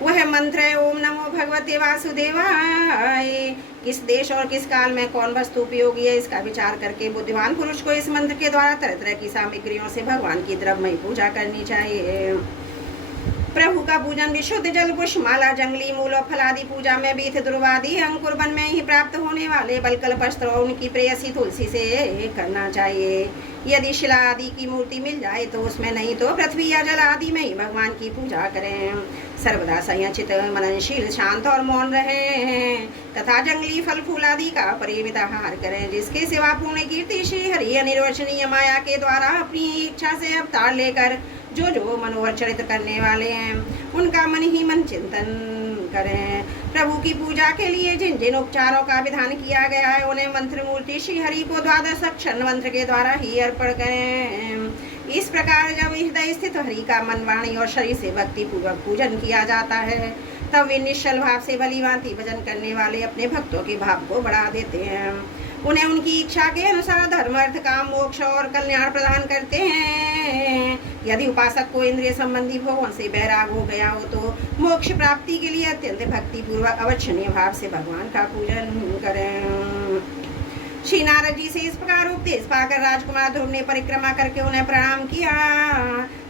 वह मंत्र है ओम नमो भगवते वासुदेवाय। किस देश और किस काल में कौन वस्तु उपयोगी है इसका विचार करके बुद्धिमान पुरुष को इस मंत्र के द्वारा तरह तरह की सामग्रियों से भगवान की द्रव्यमयी पूजा करनी चाहिए। प्रभु का पूजन विशुद्ध जल, पुष्प माला, जंगली मूल और फलादि पूजा में बीथ ध्रुवादि अंकुर वन में ही प्राप्त होने वाले बलकल वस्त्र और उनकी प्रेयसी तुलसी से करना चाहिए। यदि शिला आदि की मूर्ति मिल जाए तो उसमें, नहीं तो पृथ्वी या जल आदि में ही भगवान की पूजा करें। सर्वदा संयचित, मननशील, शांत और मौन रहे तथा जंगली फल फूल आदि का परिमित आहार करें। जिसके सिवा पूर्ण कीर्ति श्री हरि अनिर्वचनीय माया के द्वारा अपनी इच्छा से अवतार लेकर जो मनोहर चरित्र करने वाले हैं उनका मन ही मन चिंतन करें। प्रभु की पूजा के लिए जिन जिन उपचारों का विधान किया गया है उन्हें मंत्र मूर्ति श्री हरि को 12 अक्षर मंत्र के द्वारा ही अर्पण करें। इस प्रकार जब हृदय स्थित हरि का मन, वाणी और शरीर से भक्ति पूर्वक पूजन किया जाता है तब वे निश्चल भाव से भली भांति भजन करने वाले अपने भक्तों के भाव को बढ़ा देते हैं। उन्हें उनकी इच्छा के अनुसार धर्म, अर्थ, काम, मोक्ष और कल्याण प्रदान करते हैं। यदि उपासक को इंद्रिय संबंधी भोगों से बैराग हो गया हो तो मोक्ष प्राप्ति के लिए अत्यंत भक्ति पूर्वक अवच्छनीय भाव से भगवान का पूजन करें। श्री नारद जी से इस प्रकार उपदेश पाकर राजकुमार ध्रुव ने परिक्रमा करके उन्हें प्रणाम किया।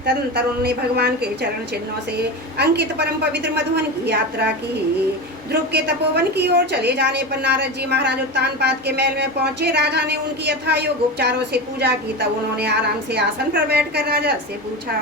तदनंतर उन्होंने भगवान के चरण चिन्हों से अंकित परम पवित्र मधुवन की यात्रा की। ध्रुव के तपोवन की ओर चले जाने पर नारद जी महाराज उत्तानपाद के महल में पहुंचे। राजा ने उनकी यथायोग उपचारों से पूजा की। तब उन्होंने आराम से आसन पर बैठकर राजा से पूछा।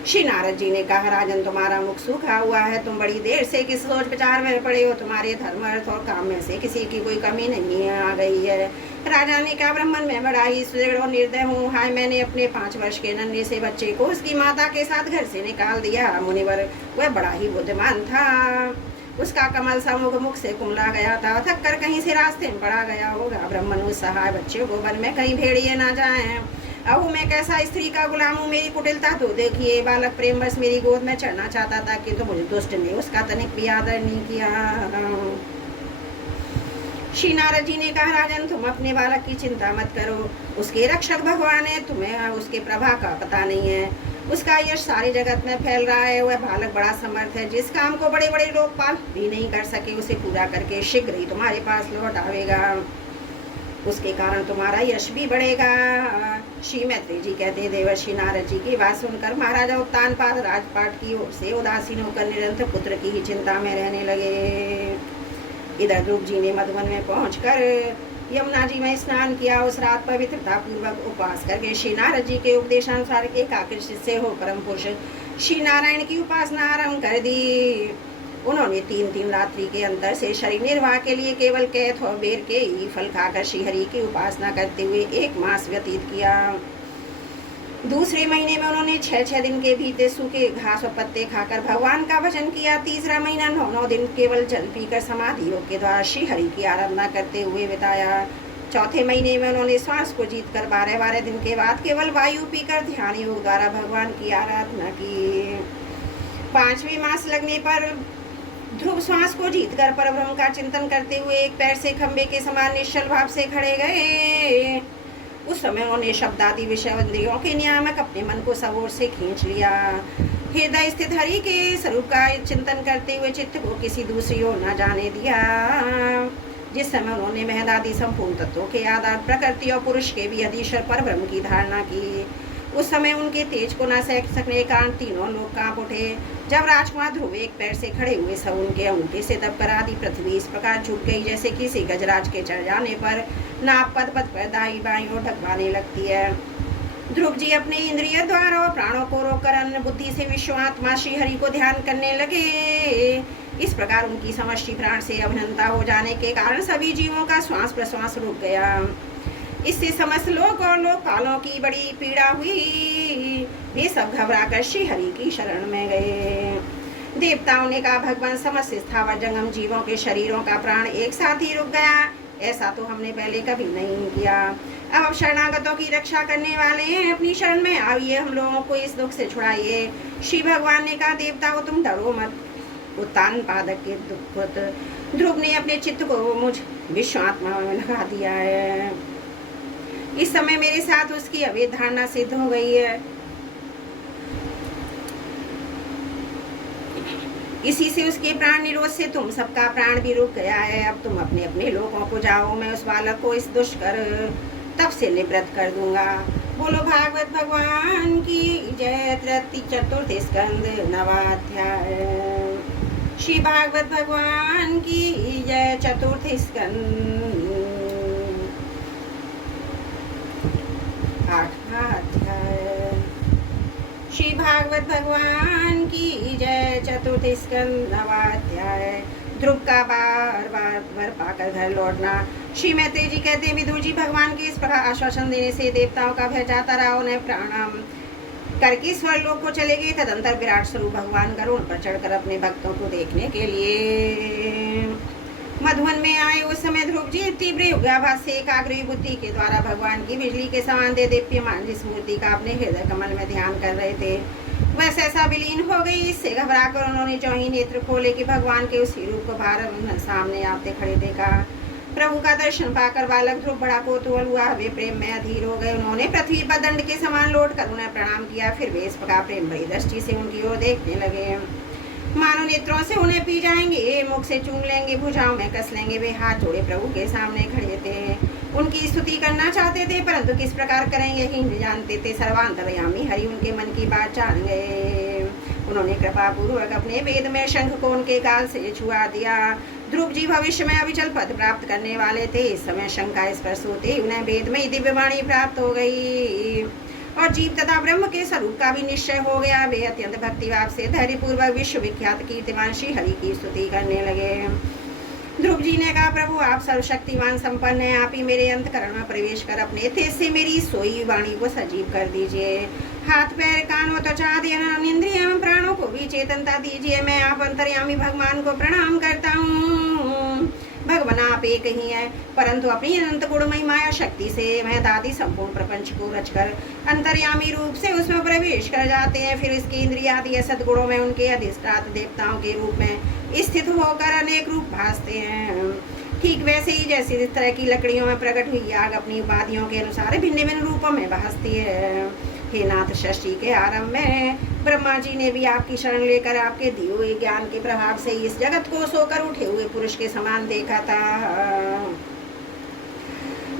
श्री नारद जी ने कहा, राजन, तुम्हारा मुख सूखा हुआ है, तुम बड़ी देर से किस सोच विचार में पड़े हो। तुम्हारे धर्म, अर्थ और काम में से किसी की कोई कमी नहीं आ गई है। राजा ने कहा, ब्राह्मण मैं बड़ा ही सुदृढ़ और निर्दय हूँ। हाय, मैंने अपने 5 वर्ष के नन्हे से बच्चे को उसकी माता के साथ घर से निकाल दिया। मुनिवर वह बड़ा ही बुद्धिमान था। उसका कमल सा मुख से कुमला गया था। थक कर कहीं से रास्ते में पड़ा गया होगा। ब्राह्मण उस सहाय बच्चे को वन में कहीं भेड़िए ना जाएं। अब मैं कैसा स्त्री का गुलाम हूँ, मेरी कुटिलता तो देखिए। बालक प्रेम बस मेरी गोद में चढ़ना चाहता था किंतु मुझे दुष्ट ने उसका तनिक भी आदर नहीं किया। श्री नारद जी ने कहा, राजन, तुम अपने बालक की चिंता मत करो। उसके रक्षक भगवान है, तुम्हें उसके प्रभा का पता नहीं है। उसका यश सारे जगत में फैल रहा है। वह बालक बड़ा समर्थ है। जिस काम को बड़े बड़े लोकपाल भी नहीं कर सके उसे पूरा करके शीघ्र ही तुम्हारे पास लौट आवेगा। उसके कारण तुम्हारा यश भी बढ़ेगा। श्री मैत्री जी कहते हैं, देवर्षि नारद जी की बात सुनकर महाराजा उत्तानपाद राजपाट की ओर से उदासीन होकर निरंतर पुत्र की ही चिंता में रहने लगे। इधर ध्रुव जी ने मधुवन में पहुंचकर यमुना जी में स्नान किया। उस रात पवित्रता पूर्वक उपवास करके श्री नारद जी के उपदेशानुसार एकाकृष्ट से हो परम पुरुष श्री नारायण की उपासना आरंभ कर दी। उन्होंने 3 रात्रि के अंतर से शरीर निर्वाह के लिए केवल कैथ और बेर के ही फल खाकर श्रीहरि की उपासना करते हुए 1 मास व्यतीत किया। दूसरे महीने में उन्होंने 6 दिन के भीतर सूखे घास और पत्ते खाकर भगवान का भजन किया। तीसरा महीना 9 दिन केवल जल पीकर समाधि योग के द्वारा श्रीहरि की आराधना करते हुए बिताया। चौथे महीने में उन्होंने श्वास को जीतकर 12 दिन के बाद केवल वायु पीकर ध्यान योग द्वारा भगवान की आराधना की। 5वें मास लगने पर ध्रुव श्वास को जीतकर परब्रह्म का चिंतन करते हुए एक पैर से खंबे के समान निश्चल भाव से खड़े गए। उस समय उन्होंने शब्द आदि विषय इंद्रियों के नियामक अपने मन को सब ओर से खींच लिया। हृदय स्थित हरि के स्वरूप का चिंतन करते हुए चित्त को किसी दूसरी ओर न जाने दिया। जिस समय उन्होंने महद आदि संपूर्ण तत्वों के आधार प्रकृति और पुरुष के भी अधीश्वर परब्रह्म की धारणा की, उस समय उनके तेज को न सह सकने के कारण तीनों लोग कांप उठे। जब राजकुमार ध्रुव एक पैर से खड़े हुए सब उनके अंगूठे से दबकर आदि पृथ्वी इस प्रकार झुक गई जैसे किसी गजराज के चढ़ जाने पर नाव पद पद पर दाई बाई और ढकवाने लगती है। ध्रुव जी अपने इंद्रिय द्वारा और प्राणों को रोककर अन्य बुद्धि से विश्वात्मा श्रीहरि को ध्यान करने लगे। इस प्रकार उनकी समष्टि प्राण से अभिन्नता हो जाने के कारण सभी जीवों का श्वास प्रश्वास रुक गया। इससे समस्त लोक और लोकपालों की बड़ी पीड़ा हुई। वे सब घबराकर श्री हरि की शरण में गए। देवताओं ने कहा, भगवान, समस्त स्थावर जंगम जीवों के शरीरों का प्राण एक साथ ही रुक गया, ऐसा तो हमने पहले कभी नहीं किया। अब शरणागतों की रक्षा करने वाले हैं, अपनी शरण में आइए, हम लोगों को इस दुख से छुड़ाइए। श्री भगवान ने कहा, देवताओं तुम डरो मत। उत्तान पादक के दुख ध्रुव ने अपने चित्त को मुझ विश्वात्मा में लगा दिया है। इस समय मेरे साथ उसकी अवैध धारणा सिद्ध हो गई है। इसी से उसके प्राण निरोध से तुम सबका प्राण भी रुक गया है। अब तुम अपने अपने लोगों को जाओ, मैं उस बालक को इस दुष्कर तप से निवृत्त कर दूंगा। बोलो भागवत भगवान की जय। चतुर्थ स्कंद नवाध्याय। श्री भागवत भगवान की जय। चतुर्थ स्कंद आठवां अध्याय। श्री भागवत भगवान की जय। चतुर्थ स्कंद नवाध्याय। ध्रुव का बार बार वर पाकर घर लौटना। श्री मैत्री जी कहते हैं, विदुर जी, भगवान के इस प्रकार आश्वासन देने से देवताओं का भय जाता रहा। उन्हें प्रणाम करके स्वर्गलोक को चले गए। तदंतर विराट स्वरूप भगवान गरुड़ पर चढ़कर अपने भक्तों को देखने के लिए मधुवन में आए। उस समय ध्रुव जी तीव्र योगाभास से एकाग्र बुद्धि के द्वारा भगवान की बिजली के समान दे दीप्यमान जिस मूर्ति का अपने हृदय कमल में ध्यान कर रहे थे, वह सहसा विलीन हो गई। इससे घबराकर उन्होंने जो ही नेत्र खोले कि भगवान के उसी रूप को बाहर सामने आते खड़े देखा। प्रभु का दर्शन पाकर बालक ध्रुव बड़ा कौतूहल हुआ। वे प्रेम में अधीर हो गए। उन्होंने पृथ्वी पर दंड के समान लौट कर उन्हें प्रणाम किया। फिर वे इस प्रकार प्रेम भरी दृष्टि से उनकी ओर देखने लगे, मानो नेत्रों से उन्हें पी जाएंगे, मुख से चूम लेंगे, भुजाओं में कस लेंगे। वे हाथ जोड़े प्रभु के सामने खड़े थे, उनकी स्तुति करना चाहते थे, परंतु किस प्रकार करें यही नहीं जानते थे। सर्वांतरयामी हरि उनके मन की बात जान गए। उन्होंने कृपा पूर्वक अपने वेद में शंख को उनके गाल से छुआ दिया। ध्रुव जी भविष्य में अविचल पद प्राप्त करने वाले थे। इस समय शंख का स्पर्श होते उन्हें वेद में दिव्य वाणी प्राप्त हो गई और जीव तथा ब्रह्म के स्वरूप का भी निश्चय हो गया। वे अत्यंत भक्तिभाव से धैर्यपूर्वक विश्वविख्यात कीर्तिमान श्री हरि की स्तुति करने लगे। ध्रुव जी ने कहा, प्रभु आप सर्वशक्तिमान संपन्न हैं, आप ही मेरे अंतकरण में प्रवेश कर अपने तेज से मेरी सोई वाणी को सजीव कर दीजिए। हाथ पैर कान व त्वचा आदि इंद्रियों प्राणों को भी चेतनता दीजिए। मैं आप अंतर्यामी भगवान को प्रणाम करता हूँ। भगवान आप एक ही है, परंतु अपनी अनंत गुणमयी माया शक्ति से वह दादी संपूर्ण प्रपंच को रचकर अंतर्यामी रूप से उसमें प्रवेश कर जाते हैं। फिर इसके इंद्रियादि असत गुणों में उनके अधिष्ठात देवताओं के रूप में स्थित होकर अनेक रूप भासते हैं। ठीक वैसे ही जैसे इस तरह की लकड़ियों में प्रकट हुई आग अपनी उपाधियों के अनुसार भिन्न भिन्न रूपों में भासती है। हे नाथ, सृष्टि के आरंभ में ब्रह्मा जी ने भी आपकी शरण लेकर आपके दिए हुए ज्ञान के प्रभाव से इस जगत को सोकर उठे हुए पुरुष के समान देखा था।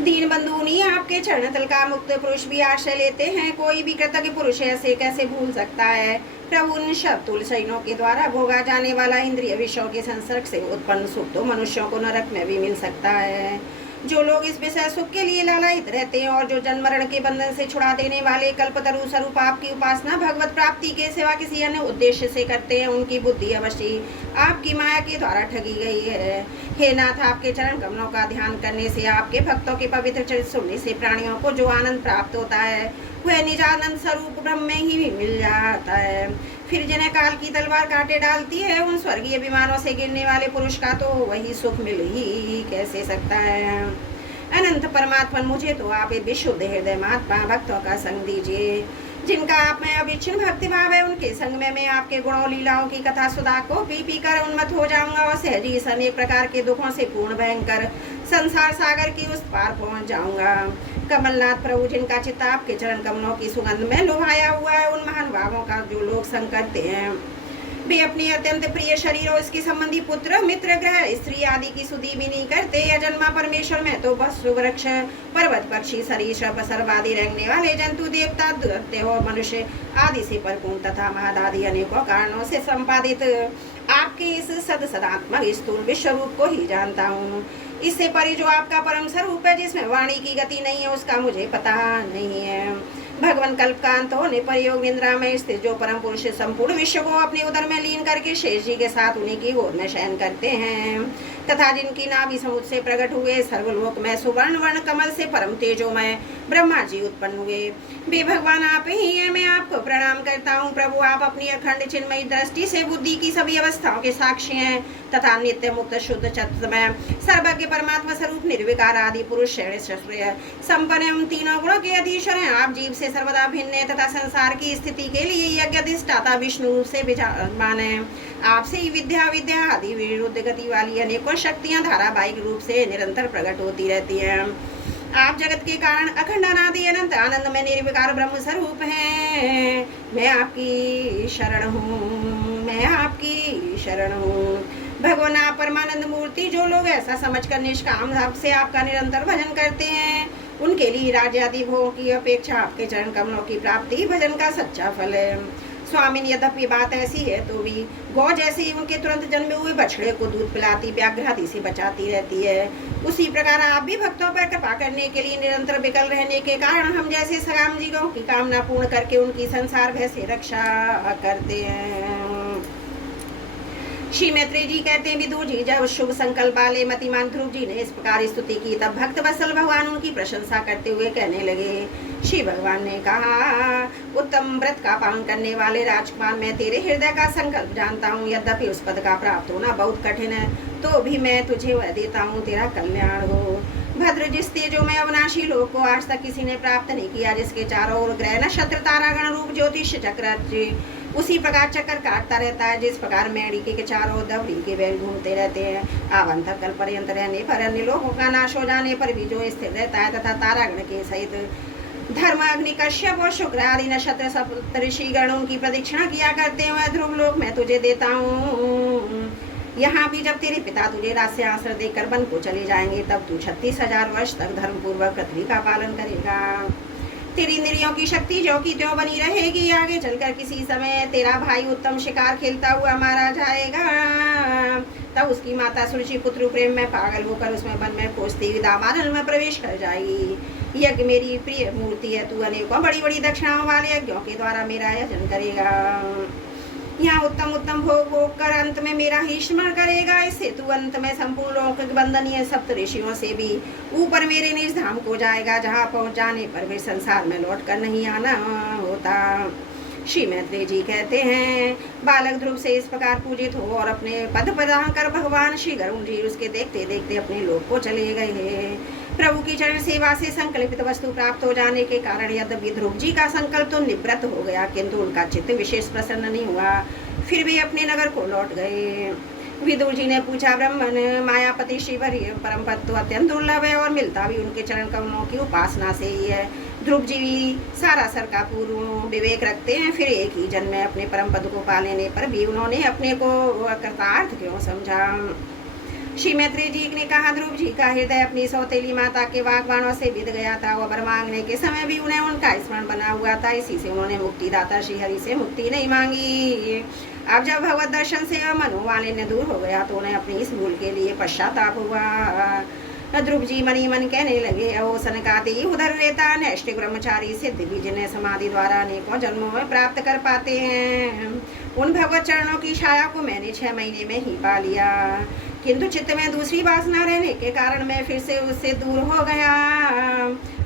दीन बंधुनी आपके चरण तल का मुक्त पुरुष भी आश्रय लेते हैं। कोई भी कृतज्ञ पुरुष ऐसे कैसे भूल सकता है। प्रभु उन शब्दुल शयनों के द्वारा भोगा जाने वाला इंद्रिय विषयों के संसर्ग से उत्पन्न सुख तो मनुष्यों को नरक में भी मिल सकता है। जो लोग इस विषय सुख के लिए लालायित रहते हैं और जो जन्म मरण के बंधन से छुड़ा देने वाले कल्पतरु स्वरूप आपकी उपासना भगवत प्राप्ति के सिवा किसी अन्य उद्देश्य से करते हैं, उनकी बुद्धि अवश्य आपकी माया के द्वारा ठगी गई है। हे नाथ, आपके चरण कमलों का ध्यान करने से, आपके भक्तों के पवित्र चरित्र सुनने से प्राणियों को जो आनंद प्राप्त होता है वह निजानंद स्वरूप ब्रह्म में ही मिल जाता है। फिर जिन्हें काल की तलवार काटे डालती है, उन स्वर्गीय विमानों से गिरने वाले पुरुष का तो वही सुख मिल ही कैसे सकता है। अनंत परमात्मा, मुझे तो आप विशुद्ध हृदय महात्मा भक्तों का संग दीजिए, जिनका आप में अविच्छिन्न भक्ति भाव है। उनके संग में मैं आपके गुणों लीलाओं की कथा सुधा को पी कर उन्मत्त हो जाऊंगा और सहजी इस अनेक प्रकार के दुखों से पूर्ण भयंकर संसार सागर की उस पार पहुंच जाऊंगा। कमलनाथ प्रभु, जिनका चित्त आपके चरण कमलों की सुगंध में लुभाया हुआ है, उन महान भावों का जो लोग संग करते हैं, वे अपनी अत्यंत प्रिय शरीर और इसके संबंधी पुत्र मित्र ग्रह स्त्री आदि की सुधि भी नहीं करते। अजन्मा परमेश्वर में तो बस वृक्ष पर्वत पक्षी सरीसृप सर्वादि रेंगने वाले जंतु देवता दैत्य और मनुष्य आदि से परिपूर्ण तथा महदादि अनेकों कारणों से संपादित आपके इस सदात्मक स्थूल विश्व रूप को ही जानता हूँ। इससे परे जो आपका परम स्वरूप है, जिसमें वाणी की गति नहीं है, उसका मुझे पता नहीं है। भगवान कल्पकांत होने पर योग निद्रा में स्थित जो परम पुरुष संपूर्ण विश्व को अपने उदर में लीन करके शेष जी के साथ उन्हीं की गोद में शयन करते हैं, तथा जिनकी नाभि समुद्र से प्रकट हुए सर्वलोक में सुवर्ण वर्ण कमल से परम तेजोमय ब्रह्मा जी उत्पन्न हुए। वे भगवान आप ही हैं, मैं आपको प्रणाम करता हूँ। प्रभु आप अपनी अखंड चिन्मयी दृष्टि से बुद्धि की सभी अवस्थाओं के साक्षी हैं तथा नित्य मुक्त शुद्ध चित्तमय सर्वज्ञ परमात्मा स्वरूप निर्विकार आदि पुरुष श्रेय संपन्न तीनों गुणों के अधीश्वर हैं। आप जीव से सर्वदा भिन्न है तथा संसार की स्थिति के लिए यज्ञ अधिष्ठाता विष्णु रूप से विराजमान है। आपसे ही विद्या विद्या आदि विरुद्ध गति वाली अनेकों शक्तियां धारावाहिक रूप से निरंतर प्रकट होती रहती हैं। आप जगत के कारण अखंड अनादि अनंत आनंद में निर्विकार ब्रह्म स्वरूप हैं। मैं आपकी शरण हूँ, मैं आपकी शरण हूँ। भगवान आप परमानंद मूर्ति। जो लोग ऐसा समझकर निष्काम भाव से आपका निरंतर भजन करते हैं उनके लिए राज्य आदि भोगों की अपेक्षा आपके चरण कमलों की प्राप्ति भजन का सच्चा फल है। स्वामी यद्यपि बात ऐसी है तो भी गौ जैसे ही उनके तुरंत जन्मे हुए बछड़े को दूध पिलाती व्याघ्र आदि से बचाती रहती है, उसी प्रकार आप भी भक्तों पर कृपा करने के लिए निरंतर विकल रहने के कारण हम जैसे सगाम जीवों की कामना पूर्ण करके उनकी संसार भय से रक्षा करते हैं। श्री मैत्री जी कहते हैं, विदुर जी जब शुभ संकल्प वाले मतिमान ध्रुव जी ने इस प्रकार स्तुति की तब भक्त वत्सल भगवान उनकी प्रशंसा करते हुए कहने लगे। श्री भगवान ने कहा, उत्तम व्रत का पालन करने वाले राजकुमार, मैं तेरे हृदय का संकल्प जानता हूँ। यद्यपि उस पद का प्राप्त होना बहुत कठिन है तो भी मैं तुझे वह देता हूँ, तेरा कल्याण हो। भद्र जिस तेजो में अविनाशी लोक को आज तक किसी ने प्राप्त नहीं किया, जिसके चारों ओर ग्रह नक्षत्र तारागण रूप ज्योतिष चक्र उसी प्रकार चक्कर काटता रहता है, जिस प्रकार मेढक के चारों दवड़ी के बैल घूमते रहते हैं। आवंत कल पर्यंत रहने पर अन्य लोगों का नाश हो जाने पर भी जो स्थिर रहता है तथा तारागण के सहित धर्म अग्नि कश्यप और शुक्र आदि नक्षत्र सप्तऋषि गण उनकी प्रदक्षिणा किया करते हैं, वह ध्रुव लोक मैं तुझे देता हूँ। यहाँ भी जब तेरे पिता तुझे राज्य आश्रय देकर वन को चले जाएंगे तब तू 36,000 वर्ष तक धर्म पूर्वक पृथ्वी का पालन करेगा। तेरी इंद्रियों की शक्ति जो की त्यों बनी रहेगी। आगे चलकर किसी समय तेरा भाई उत्तम शिकार खेलता हुआ मारा जाएगा, तब उसकी माता सुरुचि पुत्र प्रेम में पागल होकर उसमें वन में खोजती हुई दावानल में प्रवेश कर जाएगी। यज्ञ मेरी प्रिय मूर्ति है, तू अनेकों बड़ी बड़ी दक्षिणाओं वाले यज्ञों के द्वारा मेरा यजन करेगा। यहाँ उत्तम उत्तम भोग भोग कर अंत में मेरा ही स्मरण करेगा। इससे तू अंत में संपूर्ण लौकिक बंदनीय सप्त ऋषियों से भी ऊपर मेरे निज धाम को जाएगा, जहाँ पहुँच जाने पर फिर संसार में लौट कर नहीं आना होता। श्री मैत्री जी कहते हैं, बालक ध्रुव से इस प्रकार पूजित हो और अपने पद प्रदान कर भगवान श्री गरुड़ जी उसके देखते देखते अपने लोक को चले गए। प्रभु की चरण सेवा से संकल्पित वस्तु प्राप्त हो जाने के कारण यद्यपि ध्रुव जी का संकल्प तो निवृत्त हो गया, किंतु उनका चित्त विशेष प्रसन्न नहीं हुआ। फिर भी अपने नगर को लौट गए। विदुर जी ने पूछा, ब्रह्मन मायापति शिवर परम पद तो अत्यंत दुर्लभ है और मिलता भी उनके चरण कमलों की उपासना से ही है। ध्रुव जी सारा सर का पूर्ण विवेक रखते हैं, फिर एक ही जन्म में अपने परम पद को पा लेने पर भी उन्होंने अपने को कृतार्थ क्यों समझा। श्री मैत्री जी ने कहा, ध्रुव जी का हृदय अपनी सौतेली माता के वाग्बाणों से बिध गया था। वह वर मांगने के समय भी उन्हें उनका स्मरण बना हुआ था, इसी से उन्होंने मुक्तिदाता श्री हरि से मुक्ति नहीं मांगी। अब जब भगवत दर्शन से मनोवालिन्य दूर हो गया तो उन्हें अपनी इस भूल के लिए पश्चाताप हुआ। ध्रुव जी मनी मन कहने लगे, ओ सनकादि उधर रहता नैष्ठिक ब्रह्मचारी सिद्ध भी जिन्हें समाधि द्वारा अनेकों जन्मों में प्राप्त कर पाते हैं, उन भगवत चरणों की छाया को मैंने 6 महीने में ही पा लिया, किंतु चित्त में दूसरी वासना रहने के कारण मैं फिर से उससे दूर हो गया।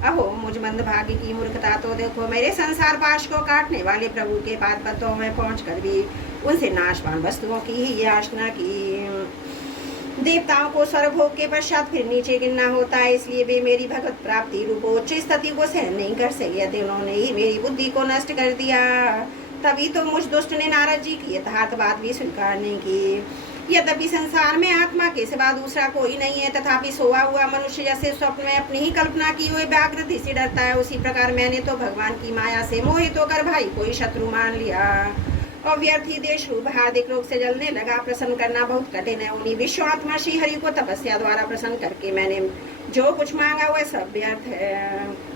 अहो मुझ मंदभागी की मूर्खता, तो देखो मेरे संसार पाश को काटने वाले प्रभु के पाद पत्तों में पहुंचकर भी उनसे नाशवान वस्तुओं की ही याचना की। देवताओं को स्वर्गभोग के पश्चात फिर नीचे गिरना होता है, इसलिए वे मेरी भगवत प्राप्ति रूप उच्च स्थिति को सहन नहीं कर सके। उन्होंने ही मेरी बुद्धि को नष्ट कर दिया। तभी तो मुझ दुष्ट ने नारद जी की यथार्थ बात भी स्वीकार नहीं की। यद्यपि संसार में आत्मा के सिवा दूसरा कोई नहीं है, तथापि सोया हुआ मनुष्य जैसे स्वप्न में अपनी ही कल्पना की हुए व्याकृति से डरता है, उसी प्रकार मैंने तो भगवान की माया से मोहित होकर भाई को ही शत्रु मान लिया और व्यर्थी देश रूप हार्दिक रोग से जलने लगा। प्रसन्न करना बहुत कठिन है। उन्हीं विश्वात्मा श्री हरि को तपस्या द्वारा प्रसन्न करके मैंने जो कुछ मांगा वह सब व्यर्थ है।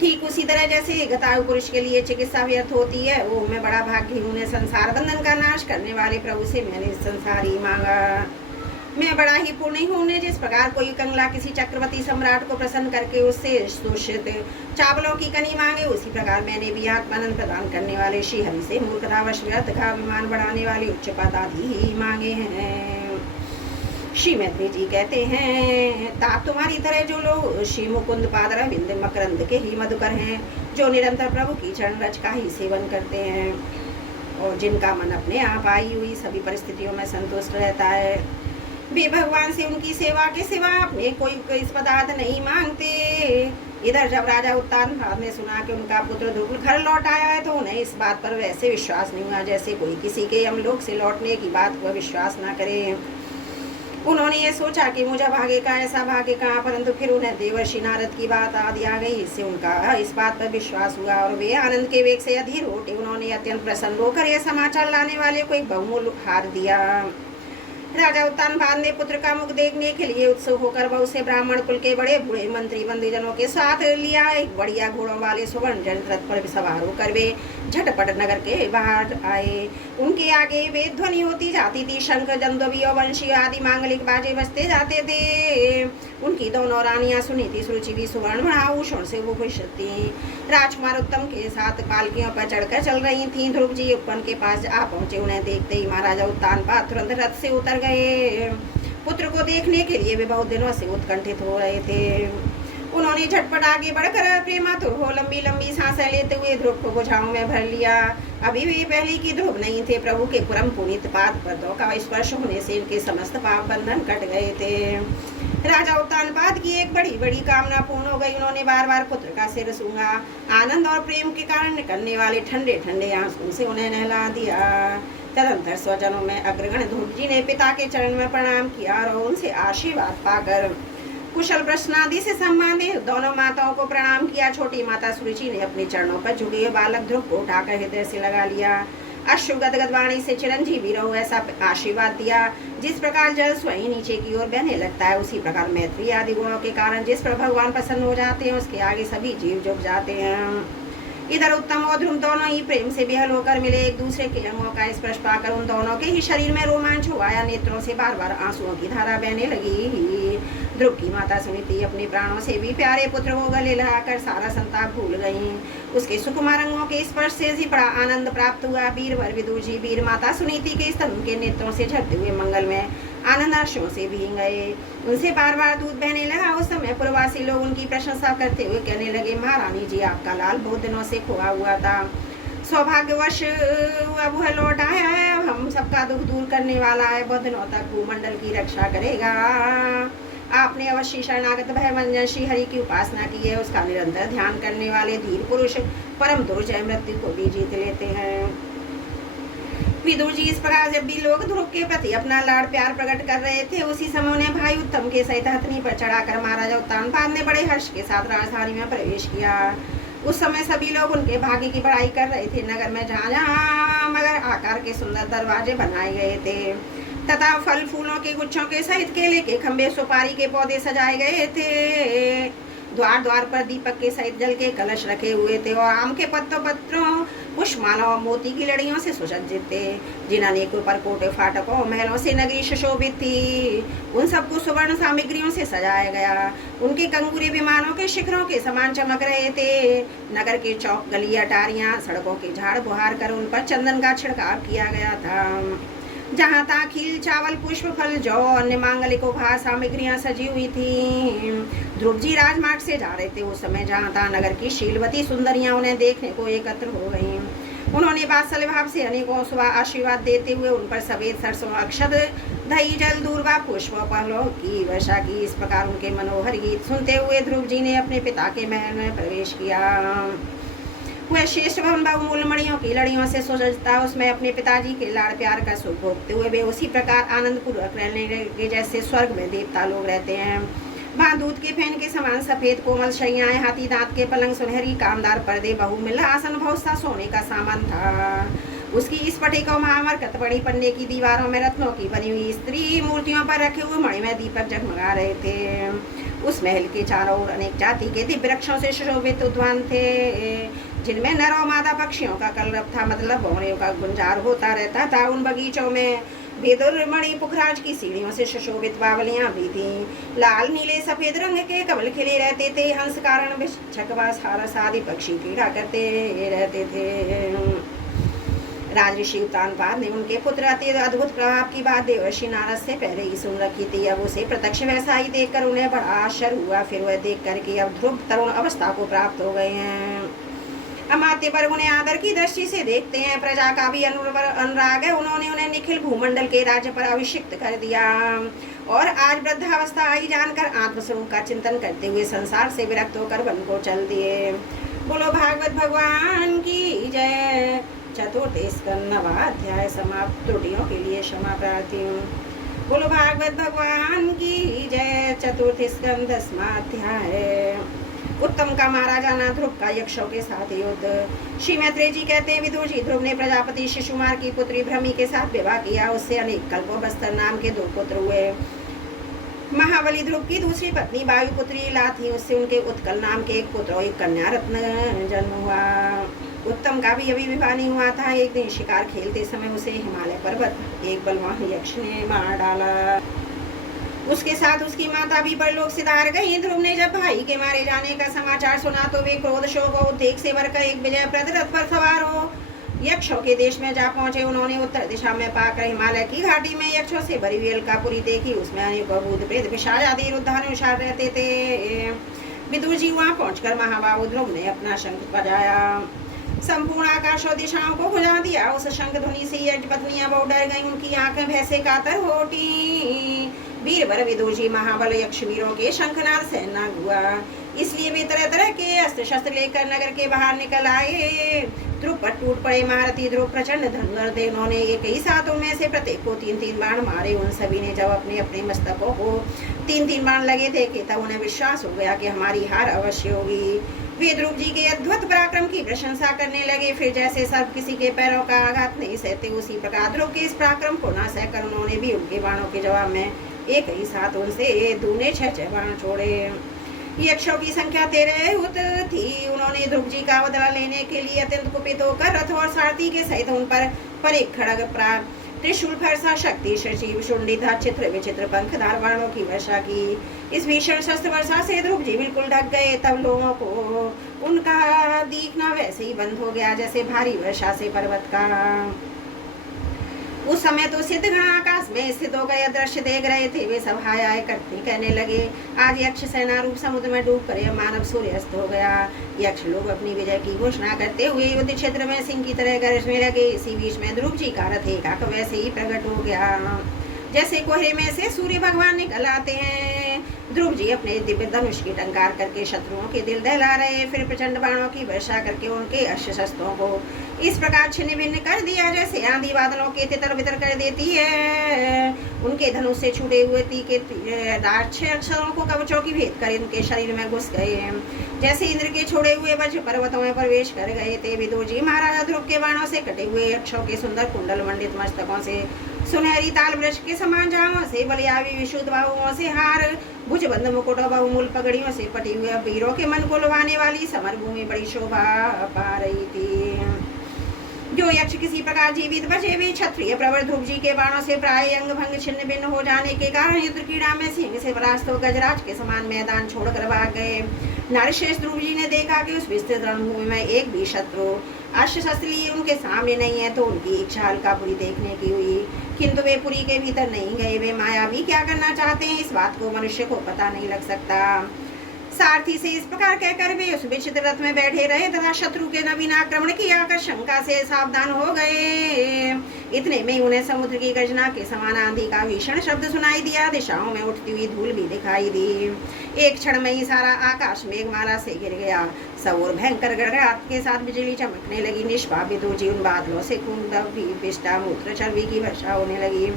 ठीक उसी तरह जैसे गतायु पुरुष के लिए चिकित्सा व्यर्थ होती है, वो मैं बड़ा भाग्य हूँ। संसार बंधन का नाश करने वाले प्रभु से मैंने संसार ही मांगा। मैं बड़ा ही पुण्य हूँ। जिस प्रकार कोई कंगला किसी चक्रवर्ती सम्राट को प्रसन्न करके उससे सुषित चावलों की कनी मांगे, उसी प्रकार मैंने भी आत्मानंद प्रदान करने वाले श्री हरि से मूर्खतावश व्यर्थ का अभिमान बढ़ाने वाले उच्च पद आदि ही मांगे हैं। श्री मैत्री जी कहते हैं, तात तुम्हारी तरह जो लोग श्री मुकुंद पादरा बिंद मकरंद के ही मधुकर हैं, जो निरंतर प्रभु की चरण रज का ही सेवन करते हैं और जिनका मन अपने आप आई हुई सभी परिस्थितियों में संतुष्ट रहता है, वे भगवान से उनकी सेवा के सिवा अपने कोई पदार्थ नहीं मांगते। इधर जब राजा उत्तानपाद ने सुना कि उनका पुत्र ध्रुव घर लौट आया है तो उन्हें इस बात पर वैसे विश्वास नहीं हुआ जैसे कोई किसी के यमलोक से लौटने की बात को विश्वास ना करे। उन्होंने ये सोचा कि मुझे भाग्य का ऐसा भाग्य कहाँ, परंतु फिर उन्हें देवर्षि नारद की बात आदि आ गई, इससे उनका इस बात पर विश्वास हुआ और वे आनंद के वेग से अधीर हो उठे। उन्होंने अत्यंत प्रसन्न होकर यह समाचार लाने वाले को एक बहुमूल्य उपहार दिया। राजा उत्तानपाद ने पुत्र का मुख देखने के लिए उत्सुक होकर वह उसे ब्राह्मण कुल के बड़े बूढ़े मंत्री बंधुजनों के साथ लिया। एक बढ़िया घोड़ों वाले सुवर्ण जनित रथ पर सवार होकर वे झटपट नगर के बाहर आए। उनके आगे वे ध्वनि होती जाती थी, शंख जंदोबी और वंशी आदि मांगलिक बाजे बजते जाते थे। उनकी दोनों रानियां सुनीति सुरुचि भी सुवर्ण आभूषण से वो खुश थी। राजकुमार उत्तम के साथ पालकियों पर चढ़कर चल रही थीं। ध्रुव जी उपवन के पास आ पहुंचे। उन्हें देखते ही महाराजा उत्तानपाद तुरंत रथ से उतर गए। पुत्र को देखने के लिए वे बहुत दिनों से उत्कंठित हो रहे थे। उन्होंने झटपट आगे बढ़कर प्रेमातुर हो लंबी लंबी सांसें लेते हुए ध्रुव को भुजाओं में भर लिया। अभी भी पहले की ध्रुव नहीं थे। प्रभु के परम पुनीत पाद पदों का स्पर्श होने से इनके समस्त पाप बंधन कट गए थे। राजा उत्तानपाद की एक बड़ी बड़ी कामना पूर्ण हो गई। उन्होंने बार बार पुत्र का सिर सूंघा। आनंद और प्रेम के कारण निकलने वाले ठंडे ठंडे आंसू से उन्हें नहला दिया। तदंतर स्वजनों में अग्रगण ध्रुव जी ने पिता के चरण में प्रणाम किया और उनसे आशीर्वाद पाकर कुशल प्रश्नादि से सम्मानित दोनों माताओं को प्रणाम किया। छोटी माता सुरुचि ने अपने चरणों पर झुके बालक ध्रुव को उठाकर हृदय से लगा लिया। अश्रु गदगद वाणी से चिरंजीवी रहो ऐसा आशीर्वाद दिया। जिस प्रकार जल स्वयं नीचे की ओर बहने लगता है, उसी प्रकार मैत्री आदि गुणों के कारण जिस पर भगवान प्रसन्न हो जाते हैं उसके आगे सभी जीव झुक जाते हैं। इधर उत्तम और ध्रुव दोनों ही प्रेम से बेहल होकर मिले। एक दूसरे के अंगों का स्पर्श पाकर उन दोनों के ही शरीर में रोमांच हो आया। नेत्रों से बार बार आंसुओं की धारा बहने लगी। ध्रुव की माता सुनीति अपने प्राणों से भी प्यारे पुत्र को गले लगाकर सारा संताप भूल गई। उसके सुकुमार अंगों के स्पर्श से ही बड़ा आनंद प्राप्त हुआ। वीरवर विदुर जी वीर माता सुनीति के स्तन के नेत्रों से झरते हुए मंगल में आनंद आश्रों से भीग गए। उनसे बार बार दूध बहने लगा। उस समय प्रवासी लोग उनकी प्रशंसा करते हुए कहने लगे, महारानी जी आपका लाल बहुत दिनों से खोआ हुआ था, सौभाग्यवश अब वह लौट आया है। अब हम सबका दुख दूर करने वाला है, बहुत दिनों तक भूमंडल की रक्षा करेगा। आपने अवश्य शरणागत भयभंजन श्री हरि की उपासना की है। उसका निरंतर ध्यान करने वाले धीर पुरुष परम दुर्जय मृत्यु को भी जीत लेते हैं। विदुर जी इस प्रकार जब भी लोग ध्रुव के प्रति अपना लाड़ प्यार प्रकट कर रहे थे, उसी समय उन्हें भाई उत्तम के सहित हथनी पर चढ़ाकर महाराजा उत्तानपाद ने बड़े हर्ष के साथ राजधानी में प्रवेश किया। उस समय सभी लोग उनके भाग्य की बड़ाई कर रहे थे। नगर में जहाँ जहाँ मगर आकार के सुंदर दरवाजे बनाए गए थे तथा फल फूलों के गुच्छों के सहित केले के खंभे सुपारी के पौधे सजाए गए थे। द्वार द्वार पर दीपक के सहित जल के कलश रखे हुए थे और आम के पत्रों पुष्पमाला और मोती की लड़ियों से सुसज्जित थे। जिन अनेकों परकोटे फाटकों महलों से नगरी सुशोभित थी, उन सबको सुवर्ण सामग्रियों से सजाया गया। उनके कंगूरे विमानों के शिखरों के समान चमक रहे थे। नगर के चौक गली अटारियां सड़कों के झाड़ बुहार कर उन पर चंदन का छिड़काव किया गया था। जहाँ तहाँ खील चावल पुष्प फल जौ अन्य मांगलिक उपहार सामग्रियां सजी हुई थी। ध्रुव जी राजमार्ग से जा रहे थे। उस समय जहाँ तहाँ नगर की शीलवती सुंदरियां उन्हें देखने को एकत्र हो गईं। उन्होंने वात्सल्य भाव से अनेकों आशीर्वाद देते हुए उन पर सफेद सरसों अक्षत दही जल दूर्वा पुष्प पहलों की वर्षा की। इस प्रकार उनके मनोहर गीत सुनते हुए ध्रुव जी ने अपने पिता के महल में प्रवेश किया। वह श्रेष्ठ भवन बहुमूल्य मणियों की लड़ियों से सुसज्जित, उसमें अपने पिताजी के लाड़ प्यार का सुख भोगते हुए वे उसी प्रकार आनंद पूर्वक रहने लगे जैसे स्वर्ग में देवता लोग रहते हैं। वहाँ दूध के फैन के समान सफेद कोमल शैयाएं, हाथी दांत के पलंग, सुनहरी कामदार पर्दे, बहुमिल आसन, बहुत सा सोने का सामान था। उसकी स्फटिक और महामरकत बड़ी पन्ने की दीवारों में रत्नों की बनी हुई स्त्री मूर्तियों पर रखे हुए मणिमय दीपक जगमगा रहे थे। उस महल के चारों ओर अनेक जाति के दिव्य वृक्षों से सुशोभित उद्यान थे, जिनमें नर और मादा पक्षियों का कलरव था, मतलब भौरों का गुंजार होता रहता था। उन बगीचों में बेदुर मणि पुखराज की सीढ़ियों से सुशोभित बावलियां भी थीं। लाल नीले सफेद रंग के कमल खिले रहते थे। हंस कारण छकवा सारस आदि पक्षी क्रीड़ा करते रहते थे। राजऋषि उत्तानपाद ने उनके पुत्र अति अद्भुत प्रभाव की बात देवर्षि नारद से पहले ही सुन रखी थी। अब उसे प्रत्यक्ष वैसा ही देखकर उन्हें बड़ा आश्चर्य हुआ। फिर वह देख कर कि अब ध्रुव तरुण अवस्था को प्राप्त हो गए हैं। अमात्य पर उन्हें आदर की दृष्टि से देखते हैं। प्रजा का भी अनुराग है। उन्होंने उन्हें निखिल भूमंडल के राज्य पर अभिषिक्त कर दिया और आज वृद्धावस्था आई जानकर आत्मस्वरूप का चिंतन करते हुए संसार से विरक्त होकर वन को चल दिए। बोलो भागवत भगवान की जय। चतुर्थ स्कंद 9वां अध्याय समाप्त। त्रुटियों के लिए क्षमा प्रार्थी हूँ। बोलो भागवत भगवान की जय। चतुर्थ स्कंद 10वां अध्याय। उत्तम का मारा जाना, ध्रुव का यक्षों के साथ युद्ध। श्री मैत्रेय जी कहते हैं, विदुर जी, ध्रुव ने प्रजापति शिशुमार की पुत्री भ्रमी के साथ विवाह किया। उससे अनेक कल्पों बस्तर नाम के 2 पुत्र हुए। महाबली ध्रुव की दूसरी पत्नी वायुपुत्री इला थी। उससे उनके उत्कल नाम के एक पुत्र और एक कन्या रत्न जन्म हुआ। उत्तम का भी अभी विवाह नहीं हुआ था। एक दिन शिकार खेलते समय उसे हिमालय पर्वत एक बलवान यक्ष ने मार डाला। उसके साथ उसकी माता भी परलोक सिधार गई। ध्रुव ने जब भाई के मारे जाने का समाचार सुना तो वे क्रोध, शोक और उद्वेग से भरकर एक विजयप्रद रथ पर सवार हो यक्षों के देश में जा पहुंचे। उन्होंने उत्तर दिशा में पाकर हिमालय की घाटी में यक्षों से भरी हुई अलकापुरी देखी। उसमें अनेकों भूत प्रेत पिशाच आदि रुद्धानुसार रहते थे। विदुर जी वहां पहुंचकर महाबाहु ध्रुव ने अपना शंख बजाया। संपूर्ण आकाश और दिशाओं को बुझा दिया। उस शंख ध्वनि से यज्ञ पत्नियां बहुत डर गईं। उनकी आंखें भय से कातर हो उठी। वीरवर विदुर जी महाबल यक्ष वीरों के शंखनाद से न हुआ, इसलिए वे तरह तरह के अस्त्र शस्त्र लेकर नगर के बाहर निकल आए। ध्रुव पर टूट पड़े महारथी ध्रुव प्रचंड धनुर्धर थे। उन्होंने एक ही साथ उनमें से प्रत्येक को 3-3 बाण मारे। उन सभी ने जब अपने अपने मस्तकों को 3-3 बाण लगे थे कि तब उन्हें विश्वास हो गया कि हमारी हार अवश्य होगी। वे ध्रुव जी के अद्भुत पराक्रम की प्रशंसा करने लगे। फिर जैसे सब किसी के पैरों का आघात नहीं सहते, उसी प्रकार ध्रुव के इस पराक्रम को न सहकर उन्होंने भी उनके बाणों के जवाब में एक ही साथ उनसे दूने 6 बाण छोड़े। यक्षों की संख्या 13 थी। उन्होंने ध्रुव जी का बदला लेने के लिए अत्यंत कुपित होकर रथ और सारथी के सहित उन पर एक खड़ग त्रिशूल, फरसा, शक्ति, सचिव, शुंडिता, चित्र विचित्र पंखधार बाणों की वर्षा की। इस भीषण शस्त्र वर्षा से ध्रुव जी बिल्कुल ढक गए। तब लोगों को उनका दिखना वैसे ही बंद हो गया जैसे भारी वर्षा से पर्वत का। उस समय तो सिद्धगण आकाश में स्थित हो गए दृश्य देख रहे थे। वे सब हाय हाय करते कहने लगे, आज यक्ष सेना रूप समुद्र में डूब कर मानव सूर्यास्त हो गया। यक्ष लोग अपनी विजय की घोषणा करते हुए युद्ध क्षेत्र में सिंह की तरह गरजने लगे। इसी बीच में ध्रुव जी का रथ एकाक वैसे ही प्रकट हो गया जैसे कोहरे में से सूर्य भगवान निकल आते हैं। ध्रुव जी अपने दिव्य धनुष की टंकार करके शत्रुओं के दिल दहला रहे। फिर प्रचंड बाणों की वर्षा करके उनके अस्त्र शस्त्रों को इस प्रकार छिन्न भिन्न कर दिया जैसे आंधी बादलों के तितर बितर कर देती है। उनके धनुष से छूटे हुए तीखे राक्षस अक्षरों को कवचों की भेद कर इनके शरीर में घुस गए जैसे इंद्र के छोड़े हुए वज्र पर्वतों में प्रवेश कर गए थे। विदुर जी महाराजा ध्रुव के बाणों से कटे हुए यक्षों के सुंदर कुंडल मंडित मस्तकों से, सुनहरी ताल वृक्ष के समान जांघों से, बलियावी विशुद्ध बाहुओं से हार, भुजबंद मुकुटों बहुमूल पगड़ियों से पटी हुए वीरों के मन को लुभाने वाली समर भूमि बड़ी शोभा पा रही थी। जो यक्ष किसी प्रकार जीवित बचे वे क्षत्रिय प्रवर ध्रुव जी के बाणों से प्राय अंग भंग छिन्न भिन्न हो जाने के कारण युद्ध क्रीड़ा में सिंह से परास्त हो गजराज के समान मैदान छोड़कर भाग गए। नरश्रेष्ठ ध्रुव जी ने देखा कि उस विस्तृत रणभूमि में एक भी शत्रु अस्त्र शस्त्र लिए उनके सामने नहीं है, तो उनकी इच्छा अलकापुरी देखने की हुई, किंतु वे पुरी के भीतर नहीं गए। वे मायावी क्या करना चाहते हैं इस बात को मनुष्य को पता नहीं लग सकता। सारथी से इस प्रकार कहकर वे उस विचित्र रथ में बैठे रहे तथा शत्रु के नवीन आक्रमण की आशंका से सावधान हो गए। इतने में उन्हें समुद्र की गर्जना के समान आंधी का भीषण शब्द सुनाई दिया। दिशाओं में उठती हुई धूल भी दिखाई दी। एक क्षण में ही सारा आकाश मेघमाला से गिर गया। सब और भयंकर गड़गड़ाहट के साथ बिजली चमकने लगी। निष्पाप विदुर जी उन बादलों से खून पिष्टा मूत्र चर्बी की वर्षा होने लगी।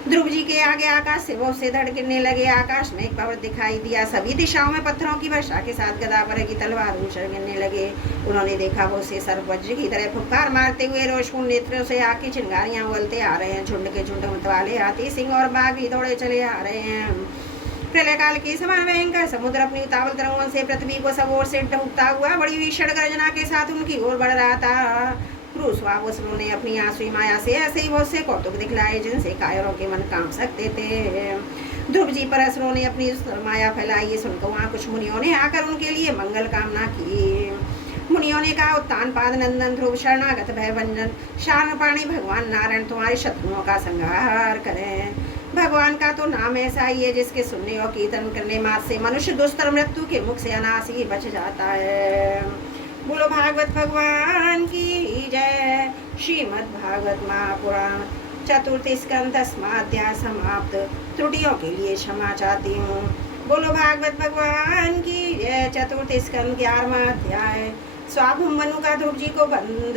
ध्रुव जी के आगे आकाश से बहुत से धड़ गिरने लगे। आकाश में एक पर्वत दिखाई दिया। सभी दिशाओं में पत्थरों की वर्षा के साथ गदा पर की तलवार ऊंचर गिरने लगे। उन्होंने देखा वो से सर्प वज्र की तरह फुफकार मारते हुए रोशपूर्ण नेत्रों से आग की चिंगारियां उगलते आ रहे हैं। झुंड के झुंड मतवाले हाथी, सिंह और बाघ भी दौड़े चले आ रहे हैं। प्रलय काल के समान भयंकर समुद्र अपनी उतावल तरंगों से पृथ्वी को सब ओर से ढूंढता हुआ बड़ी भीषण गर्जना के साथ उनकी ओर बढ़ रहा था। क्रूरस्वावसुरों ने अपनी आसुरी माया से ऐसे ही बहुत से कौतुक दिखलाए जिनसे कायरों के मन कांप सकते थे। ध्रुव जी पर असुरों ने अपनी माया फैलाई। ये सुनकर वहाँ कुछ मुनियों ने आकर उनके लिए मंगल कामना की। मुनियों ने ने कहा, उत्तान पाद नंदन ध्रुव शरणागत भय भंजन शान पाणी भगवान नारायण तुम्हारे शत्रुओं का संहार करें। भगवान का तो नाम ऐसा ही है जिसके सुनने और कीर्तन करने मात्र से मनुष्य दुस्तर मृत्यु के मुख से अनासी बच जाता है। बोलो भागवत भगवान की जय। श्रीमद् भागवत महापुराण चतुर्थ स्कंध 10वां अध्याय समाप्त। त्रुटियों के लिए क्षमा चाहती हूँ। बोलो भागवत भगवान की जय। चतुर्थ स्कंध 11वां अध्याय। स्वाभम मनु का ध्रुव जी को बंद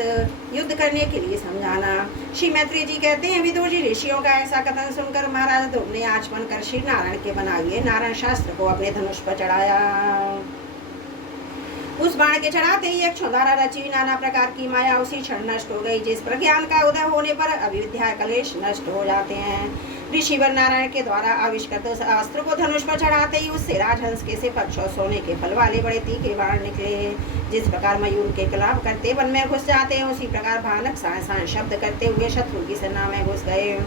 युद्ध करने के लिए समझाना। श्री मैत्री जी कहते हैं, विदुर जी ऋषियों का ऐसा कथन सुनकर महाराज ध्रुव ने आचमन कर श्री नारायण के बनाए नारायण शास्त्र को अपने धनुष पर चढ़ाया। उस बाण के चढ़ाते ही एक क्षुधारा रची नाना प्रकार की माया उसी क्षण नष्ट हो गई, जिस पर ज्ञान का उदय होने पर अविद्या कलेश नष्ट हो जाते हैं। ऋषिवर नारायण के द्वारा आविष्कृत अस्त्र को धनुष पर चढ़ाते ही उससे राजहंस के से पक्ष और सोने के फल वाले बड़े तीखे बाण निकले। जिस प्रकार मयूर के कलाप करते वन में घुस जाते हैं, उसी प्रकार भयानक साय शब्द करते हुए शत्रु की सेना में घुस गए।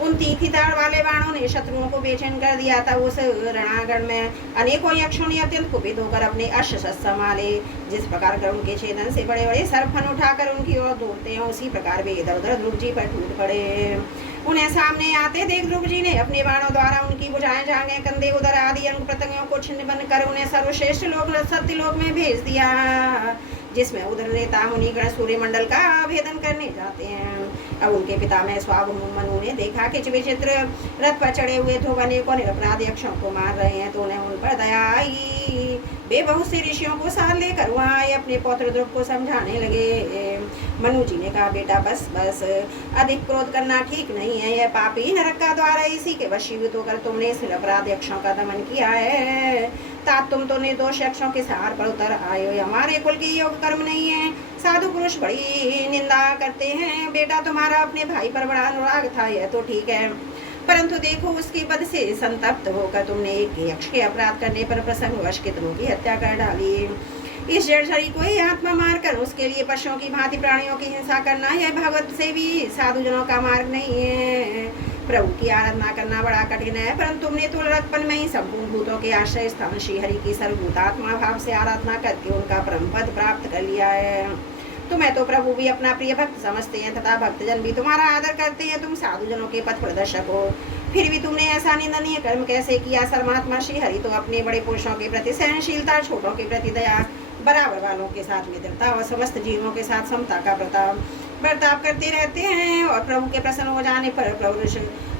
उन तीखी तार वाले बाणों ने शत्रुओं को बेचैन कर दिया था। उस रणांगण में अनेकों यक्षों ने अत्यंत कुपित होकर अपने अश्व संभाले। जिस प्रकार गरुड़ के छेदन से बड़े बड़े सर्पफन उठाकर उनकी ओर दौड़ते हैं, उसी प्रकार वे इधर उधर ध्रुव जी पर टूट पड़े। उन्हें सामने आते देख ध्रुव जी ने अपने बाणों द्वारा उनकी भुजाएं, जांघें, कंधे, उदर आदि अंग प्रत्यंगों को छिन्न बन कर उन्हें सर्वश्रेष्ठ लोक सत्यलोक में भेज दिया, जिसमें उधर नेता मुनिगण सूर्य मंडल का भेदन करने जाते हैं। अब उनके पिता में स्वाभम मनु ने देखा कि विचित्र रथ पर चढ़े हुए ध्रुव अनेकों निरपराध यक्षों को मार रहे हैं, तो उन्हें उन पर दया आई। वे बहुत से ऋषियों को साथ लेकर वहाँ आए, अपने पौत्र ध्रुव को समझाने लगे। मनु जी ने कहा, बेटा बस बस, अधिक क्रोध करना ठीक नहीं है। यह पापी नरक का द्वार है, इसी के वशीभूत होकर तुमने इस निरपराध यक्षों का दमन किया है। तात तुम तो निर्दोष यक्षों के सहार पर उतर आए हो। हमारे कुल की योग कर्म नहीं है। साधु पुरुष बड़ी निंदा करते हैं। बेटा तुम्हारा अपने भाई पर बड़ा अनुराग था, यह तो ठीक है, परंतु देखो उसकी बद से संतप्त होकर तुमने एक यक्ष के अपराध करने पर प्रसंगवश कितनों की हत्या कर डाली। इस जड़ शरीर को ही आत्मा मारकर उसके लिए पशुओं की भांति प्राणियों की हिंसा करना, यह भगवत से भी साधुजनों का मार्ग नहीं है। प्रभु की आराधना करना बड़ा कठिन है, परंतु तुमने तो लड़कपन में ही संपूर्ण भूतों के आश्रय स्थान श्री हरि की सर्वभूतात्मा भाव से आराधना करके उनका परम पद प्राप्त कर लिया है। तुम्हें तो प्रभु भी अपना प्रिय भक्त समझते हैं तथा भक्तजन भी तुम्हारा आदर करते हैं। तुम साधुजनों के पथ प्रदर्शक हो, फिर भी तुमने ऐसा निंदनीय कर्म कैसे किया। सर्वात्मा श्री हरि तो अपने बड़े पुरुषों के प्रति सहनशीलता, छोटों के प्रति दया, बराबर वालों के साथ मित्रता और समस्त जीवों के साथ समता का बर्ताव करते रहते हैं। और प्रभु के प्रसन्न हो जाने पर प्रभु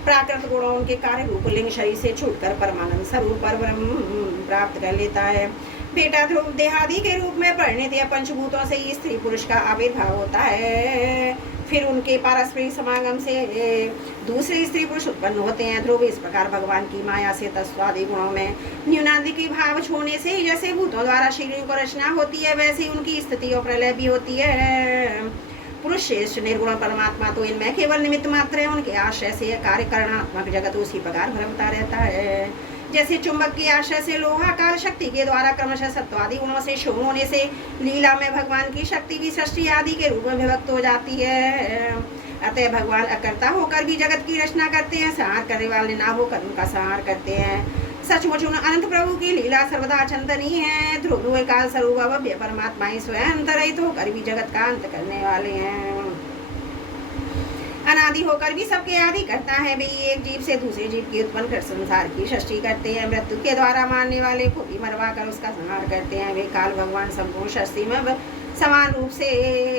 प्राकृत गुणों उनके कार्य रूप लिंग शरीर से छूटकर परमानंद स्वरूप पर ब्रह्म प्राप्त कर लेता है। बेटा ध्रुव देहादि के रूप में परिणित या पंचभूतों से ही स्त्री पुरुष का आविर्भाव होता है, फिर उनके पारस्परिक समागम से दूसरे स्त्री पुरुष उत्पन्न होते हैं। ध्रुव इस प्रकार भगवान की माया से तत्वादि गुणों में न्यूनाधिक भाव छोड़ने से जैसे भूतों द्वारा शरीर को रचना होती है, वैसे उनकी स्थिति और प्रलय भी होती है। पुरुष श्रेष्ठ निर्गुण परमात्मा तो इनमें केवल निमित्त मात्र है। उनके आश्रय से कार्य करणात्मक जगत उसी प्रकार भ्रमता रहता है, जैसे चुंबक के आश्रय से लोहा काल शक्ति के द्वारा क्रमशः सत्वादि गुणों से शुभ होने से लीला में भगवान की शक्ति भी सृष्टि आदि के रूप में विभक्त हो जाती है। अतः भगवान अकर्ता होकर भी जगत की रचना करते हैं, संहार करने वाले ना होकर उनका संहार करते हैं। सचमुच उन अनंत प्रभु की लीला सर्वदा चिंतनीय है। ध्रुव काल स्वरूप अभव्य परमात्मा ही स्वयं अंतरहित होकर भी जगत का अंत करने वाले हैं। अनादि होकर भी सबके आदि करता है। वे एक जीव से दूसरे जीव की उत्पन्न कर संसार की सृष्टि करते हैं। मृत्यु के द्वारा मारने वाले को भी मरवा कर उसका संहार करते हैं। वे काल भगवान संपूर्ण सृष्टि में समान रूप से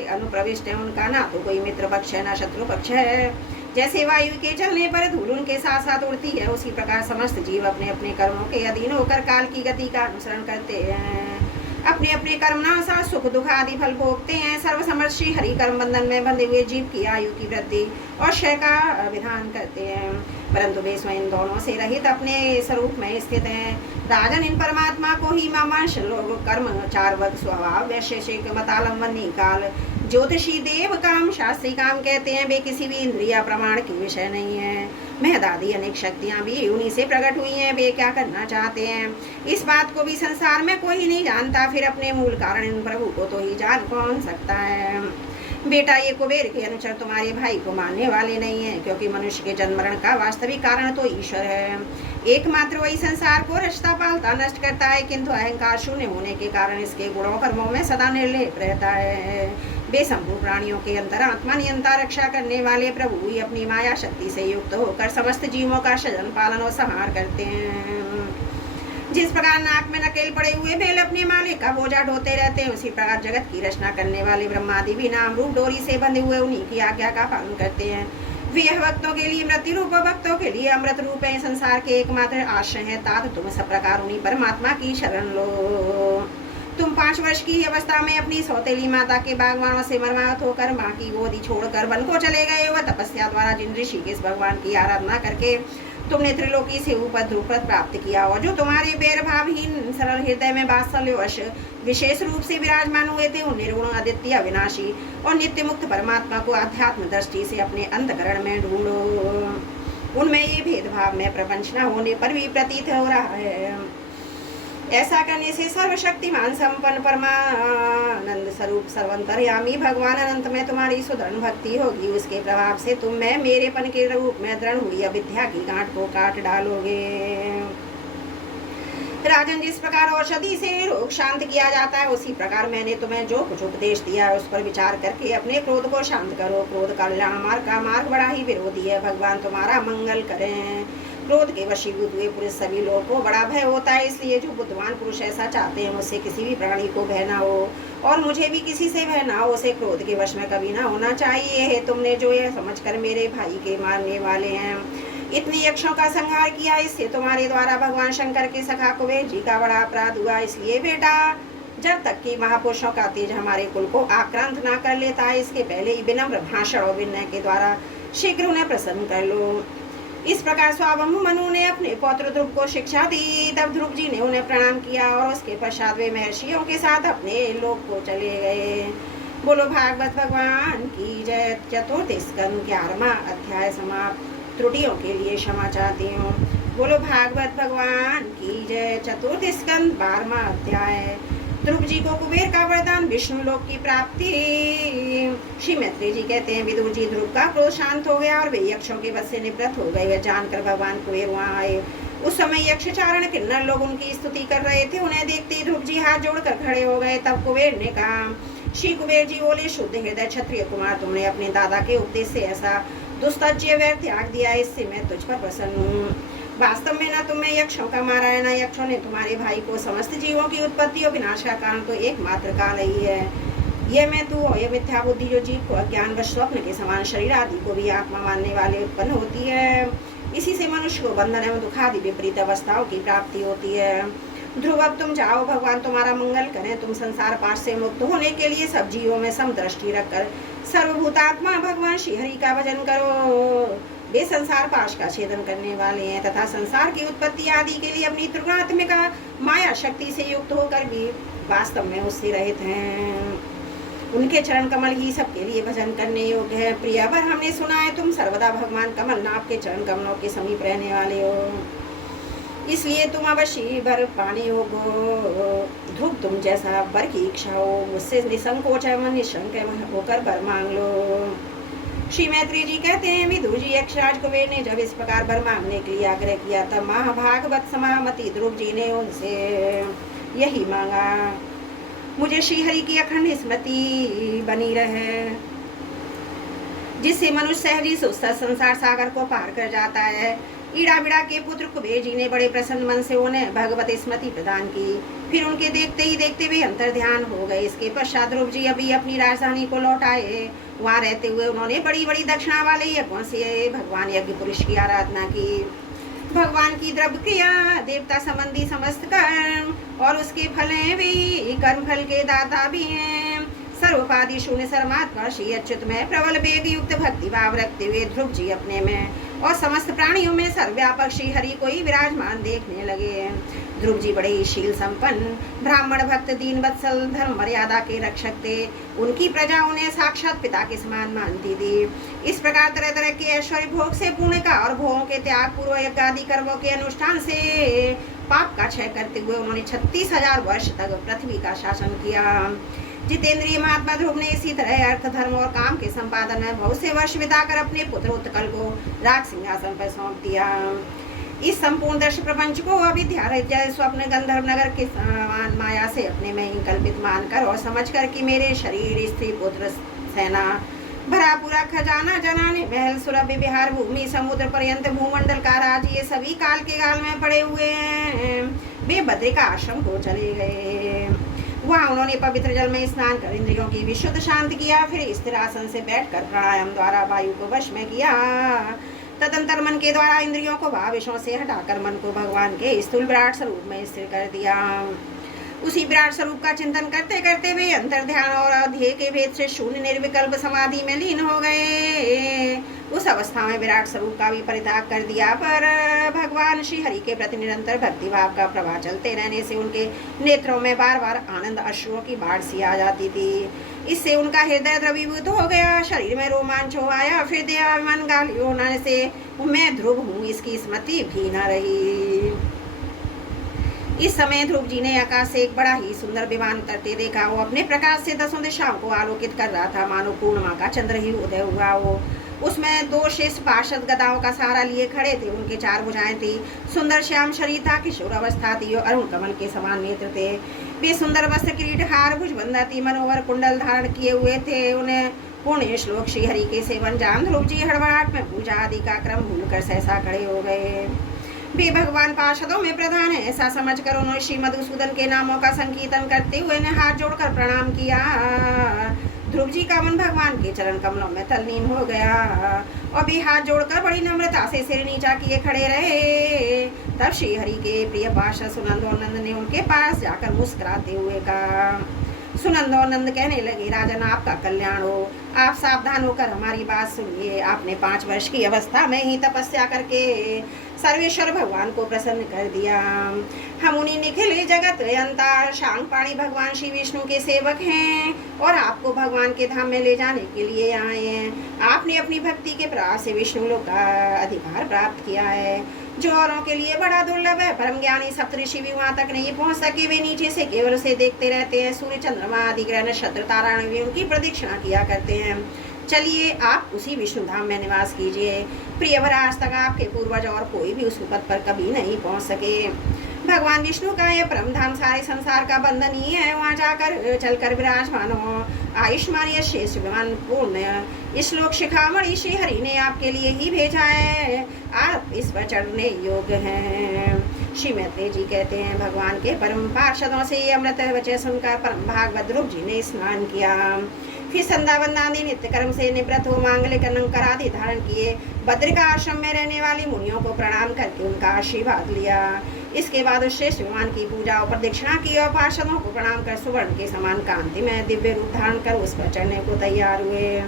अनुप्रविष्ट है। उनका ना तो कोई मित्र पक्ष है, ना शत्रु पक्ष है। जैसे वायु के चलने पर धूल उनके साथ साथ उड़ती है, उसी प्रकार समस्त जीव अपने अपने कर्मों के अधीन होकर काल की गति का अनुसरण करते हैं। अपने अपने कर्मनानुसार सुख दुख आदि फल भोगते हैं। सर्वसमर्थ श्री हरि कर्म बंधन में बंधे हुए जीव की आयु की वृद्धि और क्षय का विधान करते हैं, परंतु वे स्वयं दोनों से रहित अपने स्वरूप में स्थित हैं। राजन इन परमात्मा को ही मामांश लोग कर्म चार वर्ग स्वभाव वैशेषिक मतालंबनी काल ज्योतिषी देव काम शास्त्री काम कहते हैं। वे किसी भी इंद्रिया प्रमाण की विषय नहीं है। महदादि अनेक शक्तियां भी उन्हीं से प्रकट हुई हैं। वे क्या करना चाहते हैं, इस बात को भी संसार में कोई नहीं जानता। फिर अपने मूल कारण इन प्रभु को तो ही जान कौन सकता है। बेटा, ये कुबेर के अनुचर तुम्हारे भाई को मानने वाले नहीं है, क्योंकि मनुष्य के जन्म मरण का वास्तविक कारण तो ईश्वर है। एकमात्र वही संसार को रचता पालता नष्ट करता है, किंतु अहंकार शून्य होने के कारण इसके गुणों कर्मों में सदा निर्लेप रहता है। बेसंभू प्राणियों के अंतरात्मा नियंता रक्षा करने वाले प्रभु ही अपनी माया शक्ति से युक्त होकर समस्त जीवों का सृजन पालन और संहार करते हैं। जिस प्रकार नाक में नकेल पड़े हुए बैल अपने मालिक का बोझा ढोते रहते हैं, उसी प्रकार जगत की रचना करने वाले ब्रह्मादि भी नाम रूप डोरी से बंधे हुए उन्हीं की आज्ञा का पालन करते हैं। वे भक्तों के लिए मृत्यु रूप, भक्तों के लिए अमृत रूप है। संसार के एकमात्र आश्रय है, तात तुम सब प्रकार उन्हीं परमात्मा की शरण लो। तुम 5 वर्ष की अवस्था में अपनी सौतेली माता के बागवानों से मर्माहत होकर माँ की गोदी छोड़कर वन को चले गए। वह तपस्या द्वारा जिन ऋषिकेश भगवान की आराधना करके तुमने त्रिलोकी से ऊपर ध्रुपद प्राप्त किया, और जो तुम्हारे बैर भावहीन सरल हृदय में वात्सल्यवश विशेष रूप से विराजमान हुए थे, उन निर्गुण अद्वितीय अविनाशी और नित्य मुक्त परमात्मा को आध्यात्म दृष्टि से अपने अंतकरण में ढूंढो। उनमें ये भेदभाव में प्रपंच न होने पर भी प्रतीत हो रहा है। ऐसा करने से सर्वशक्तिमान संपन्न परमानंद स्वरूप सर्वंतर्यामी भगवान अनंत में तुम्हारी सुदृढ़ भक्ति होगी। उसके प्रभाव से तुम में मेरेपन के रूप में दृढ़ हुई अविद्या की गांठ को काट डालोगे। राजन, जिस प्रकार औषधि से रोग शांत किया जाता है, उसी प्रकार मैंने तुम्हें जो कुछ उपदेश दिया है उस पर विचार करके अपने क्रोध को शांत करो। क्रोध कल्याण मार्ग का मार्ग बड़ा ही विरोधी है। भगवान तुम्हारा मंगल करें। क्रोध के वशीभूत हुए पुरुष सभी लोगों को बड़ा भय होता है, इसलिए जो बुद्धिमान पुरुष ऐसा चाहते हैं मुझसे किसी भी प्राणी को भय ना हो, और मुझे भी किसी से भय ना हो। उसे क्रोध के वश में कभी ना होना चाहिए है। तुमने जो यह समझकर मेरे भाई के मारने वाले हैं इतनी यक्षों का संहार किया, इससे तुम्हारे द्वारा भगवान शंकर के सखा कुबेर जी का बड़ा अपराध हुआ। इसलिए बेटा, जब तक कि महापुरुषों का तेज हमारे कुल को आक्रांत ना कर लेता है, इसके पहले ही विनम्र भाषण और विनय के द्वारा शीघ्र उन्हें प्रसन्न कर लो। इस प्रकार स्वावंभु मनु ने अपने पौत्र ध्रुव को शिक्षा दी। तब ध्रुव जी ने उन्हें प्रणाम किया और उसके पश्चात वे महर्षियों के साथ अपने लोक को चले गए। बोलो भागवत भगवान की जय। चतुर्थ स्कंद 11वां अध्याय समाप्त। त्रुटियों के लिए क्षमा चाहती हूँ। बोलो भागवत भगवान की जय। चतुर्थ स्कंद 12वां अध्याय। ध्रुव जी को कुबेर का वरदान, विष्णु लोक की प्राप्ति। श्री मैत्री जी कहते हैं, विदुर जी, ध्रुव का क्रोध शांत हो गया और वे यक्षों के वश से निवृत्त हो गए। वे जानकर भगवान कुबेर वहाँ आए। उस समय यक्ष चारण किन्नर लोग उनकी स्तुति कर रहे थे। उन्हें देखते ही ध्रुव जी हाथ जोड़कर खड़े हो गए। तब कुबेर ने कहा, श्री कुबेर जी बोले, शुद्ध हृदय क्षत्रिय कुमार, तुमने अपने दादा के उपदेश से ऐसा दुस्तज्य वैर त्याग दिया, इससे मैं तुझ पर प्रसन्न हूँ। वास्तव में न तुमने यक्षों का मारा है, न यक्षों ने तुम्हारे भाई को। समस्त जीवों की उत्पत्ति और विनाश का कारण तो एकमात्र काल ही है। ये मैं तू और ये मिथ्या बुद्धि जो जीव को अज्ञान व स्वप्न के समान शरीर आदि को भी आत्मा मानने वाले उत्पन्न होती है, इसी से मनुष्य को बंधन एवं दुखादि विपरीत अवस्थाओं की प्राप्ति होती है। ध्रुव, अब तुम जाओ, भगवान तुम्हारा मंगल करें। तुम संसार पाश से मुक्त होने के लिए सब जीवों में समदृष्टि रखकर सर्वभूतात्मा भगवान श्री हरि का भजन करो। वे संसार पाश का छेदन करने वाले हैं तथा संसार की उत्पत्ति आदि के लिए अपनी त्रिगुणात्मिका माया शक्ति से युक्त होकर भी वास्तव में उससे रहित हैं। उनके चरण कमल ही सबके लिए भजन करने योग्य है। प्रिया, पर हमने सुना है तुम सर्वदा भगवान कमलनाथ के चरण कमलों के समीप रहने वाले हो, इसलिए तुम अवश्य वर पाने होगो। ध्रुव, तुम जैसा वर की इच्छा हो, मुझसे निसंकोच एवं निशंक होकर वर मांग लो। श्री मैत्री जी कहते हैं, विदुर जी, यक्षराज कुबेर ने जब इस प्रकार वर मांगने के लिए आग्रह किया, तब महाभागवत समामति ध्रुव जी ने उनसे यही मांगा, मुझे श्रीहरि की अखंड स्मृति बनी रहे, जिससे मनुष्य सहजी सुस्तर संसार सागर को पार कर जाता है। ईड़ा बिड़ा के पुत्र कुबेर जी ने बड़े प्रसन्न मन से उन्हें भगवत स्मृति प्रदान की। फिर उनके देखते ही देखते वे अंतर ध्यान हो गए। इसके पश्चात ध्रुव जी अभी अपनी राजधानी को लौट आए। वहाँ रहते हुए उन्होंने बड़ी बड़ी दक्षिणा वाले यज्ञों से भगवान यज्ञ पुरुष की आराधना की। भगवान की द्रव्य क्रिया, देवता संबंधी समस्त कर्म और उसके फल भी कर्म फल के दाता भी हैं। सर्वोपाधि शून्य सर्वात्मा श्री अच्युत में प्रबल वेग युक्त भक्ति भाव रखते हुए ध्रुव जी अपने में और समस्त प्राणियों में सर्वव्यापक श्री हरि को ही विराजमान देखने लगे। ध्रुव जी बड़े ही शील संपन्न ब्राह्मण भक्त दीन वत्सल धर्म मर्यादा के रक्षक थे। उनकी प्रजा उन्हें साक्षात पिता के समान मानती थी। इस प्रकार तरह तरह के ऐश्वर्य भोग से पूर्ण का और भोगों के त्याग पूर्व यज्ञ आदि कर्मों के अनुष्ठान से पाप का क्षय करते हुए उन्होंने 36,000 वर्ष तक पृथ्वी का शासन किया। जितेंद्रिय महात्मा ध्रुव ने इसी तरह अर्थ, धर्म और काम के संपादन में बहुत से वर्ष बिताकर अपने पुत्र उत्कल को राज सिंहासन पर सौंप दिया। इस संपूर्ण दृश्य प्रपंच को अविद्या रहित स्वप्न गंधर्व नगर के समान माया से अपने में ही कल्पित मानकर और समझकर कि मेरे शरीर, स्त्री, पुत्र, सेना, भरा पूरा खजाना, जनाने, महल, सुरभि, विहार, भूमि, समुद्र पर्यंत भूमंडल का राज, ये सभी काल के गाल में पड़े हुए हैं। वे बद्रिका आश्रम को चले गए। वहाँ उन्होंने पवित्र जल में स्नान कर इंद्रियों की विशुद्ध शांति किया। फिर स्थिर आसन से बैठकर प्राणायाम द्वारा वायु को वश में किया। तदंतर मन के द्वारा इंद्रियों को भावेशों से हटाकर मन को भगवान के स्थूल विराट स्वरूप में स्थिर कर दिया। उसी विराट स्वरूप का चिंतन करते करते वे अंतर ध्यान और ध्येय के भेद से शून्य निर्विकल्प समाधि में लीन हो गए। उस अवस्था में विराट स्वरूप का भी परित्याग कर दिया, पर भगवान श्री हरि के प्रति निरंतर भक्ति भाव का प्रवाह चलते रहने से उनके नेत्रों में बार बार आनंद अश्रुओं की बाढ़ सी आ जाती थी। इससे उनका हृदय द्रवीभूत हो गया, शरीर में रोमांच हो आया। फिर देवाभिमान गाली होने से मैं ध्रुव हूँ इसकी स्मृति भी न रही। इस समय ध्रुव जी ने आकाश से एक बड़ा ही सुंदर विमान उतरते देखा। वो अपने प्रकाश से दसों दिशाओं को आलोकित कर रहा था, मानो पूर्णिमा का चंद्र ही उदय हुआ हो। उसमें 2 शेष पार्षद गदाओं का सहारा लिए खड़े थे। उनके 4 भुजाएं थी, सुंदर श्याम शरीर था, किशोर अवस्था थी और अरुण कमल के समान नेत्र थे। वे सुंदर वस्त्र, किरीट, हार, भुजबंधा थी, मनोहर कुंडल धारण किए हुए थे। उन्हें पुण्य श्लोक श्री हरि के सेवन जान ध्रुव जी हड़बड़ाहट में पूजा आदि का क्रम भूलकर सहसा खड़े हो गए। वे भगवान पार्षदों में प्रधान है ऐसा समझकर उन्होंने श्री मधुसूदन के नामों का संकीर्तन करते हुए ने हाथ जोड़कर प्रणाम किया। ध्रुव जी का मन भगवान के चरण कमलों में तल्लीन हो गया और वे हाथ जोड़कर बड़ी नम्रता से सिर नीचा किए खड़े रहे। तब श्री हरि के प्रिय पार्षद सुनंदोनंद ने उनके पास जाकर मुस्कुराते हुए कहा। सुनंदोनंद कहने लगे, राजन आपका कल्याण हो, आप सावधान होकर हमारी बात सुनिए। आपने 5 वर्ष की अवस्था में ही तपस्या करके सर्वेश्वर भगवान को प्रसन्न कर दिया। हम उन्हीं निखिल जगत अंतर शांगपाणी भगवान श्री विष्णु के सेवक हैं और आपको भगवान के धाम में ले जाने के लिए आए हैं। आपने अपनी भक्ति के प्रभाव से विष्णु लोक का अधिकार प्राप्त किया है, जो औरों के लिए बड़ा दुर्लभ है। परम ज्ञानी सप्तऋषि भी वहां तक नहीं पहुंच सके, वे नीचे से केवल उसे देखते रहते हैं। सूर्य, चंद्रमा आदि ग्रह, नक्षत्र, तारा भी उनकी प्रदक्षिणा किया करते हैं। चलिए आप उसी विष्णु धाम में निवास कीजिए। प्रियवर, आज तक आपके पूर्वज और कोई भी उस पद पर कभी नहीं पहुंच सके। भगवान विष्णु का यह परम धाम सारे संसार का बंधन ही है। वहाँ जाकर चलकर विराजमान हो। आयुष्मान यह शेष विमान पूर्ण इस श्लोक शिखामणि श्री हरि ने आपके लिए ही भेजा है। आप इस पर चढ़ने योग्य हैं। श्री मैत्रेय जी कहते हैं, भगवान के परम पार्षदों से ये अमृत वचन सुनकर परम भागवत ध्रुव जी ने स्नान किया। फिर संध्या वंदनादि नित्य कर्म से निवृत्त हो मांगलिक अलंकार आदि धारण किए। बद्रिका आश्रम में रहने वाली मुनियों को प्रणाम करके उनका आशीर्वाद लिया। इसके बाद उस श्रेष्ठ विमान की पूजा और प्रदक्षिणा की और पार्षदों को प्रणाम कर सुवर्ण के समान कांति में दिव्य रूप धारण कर उस पर चढ़ने को तैयार हुए।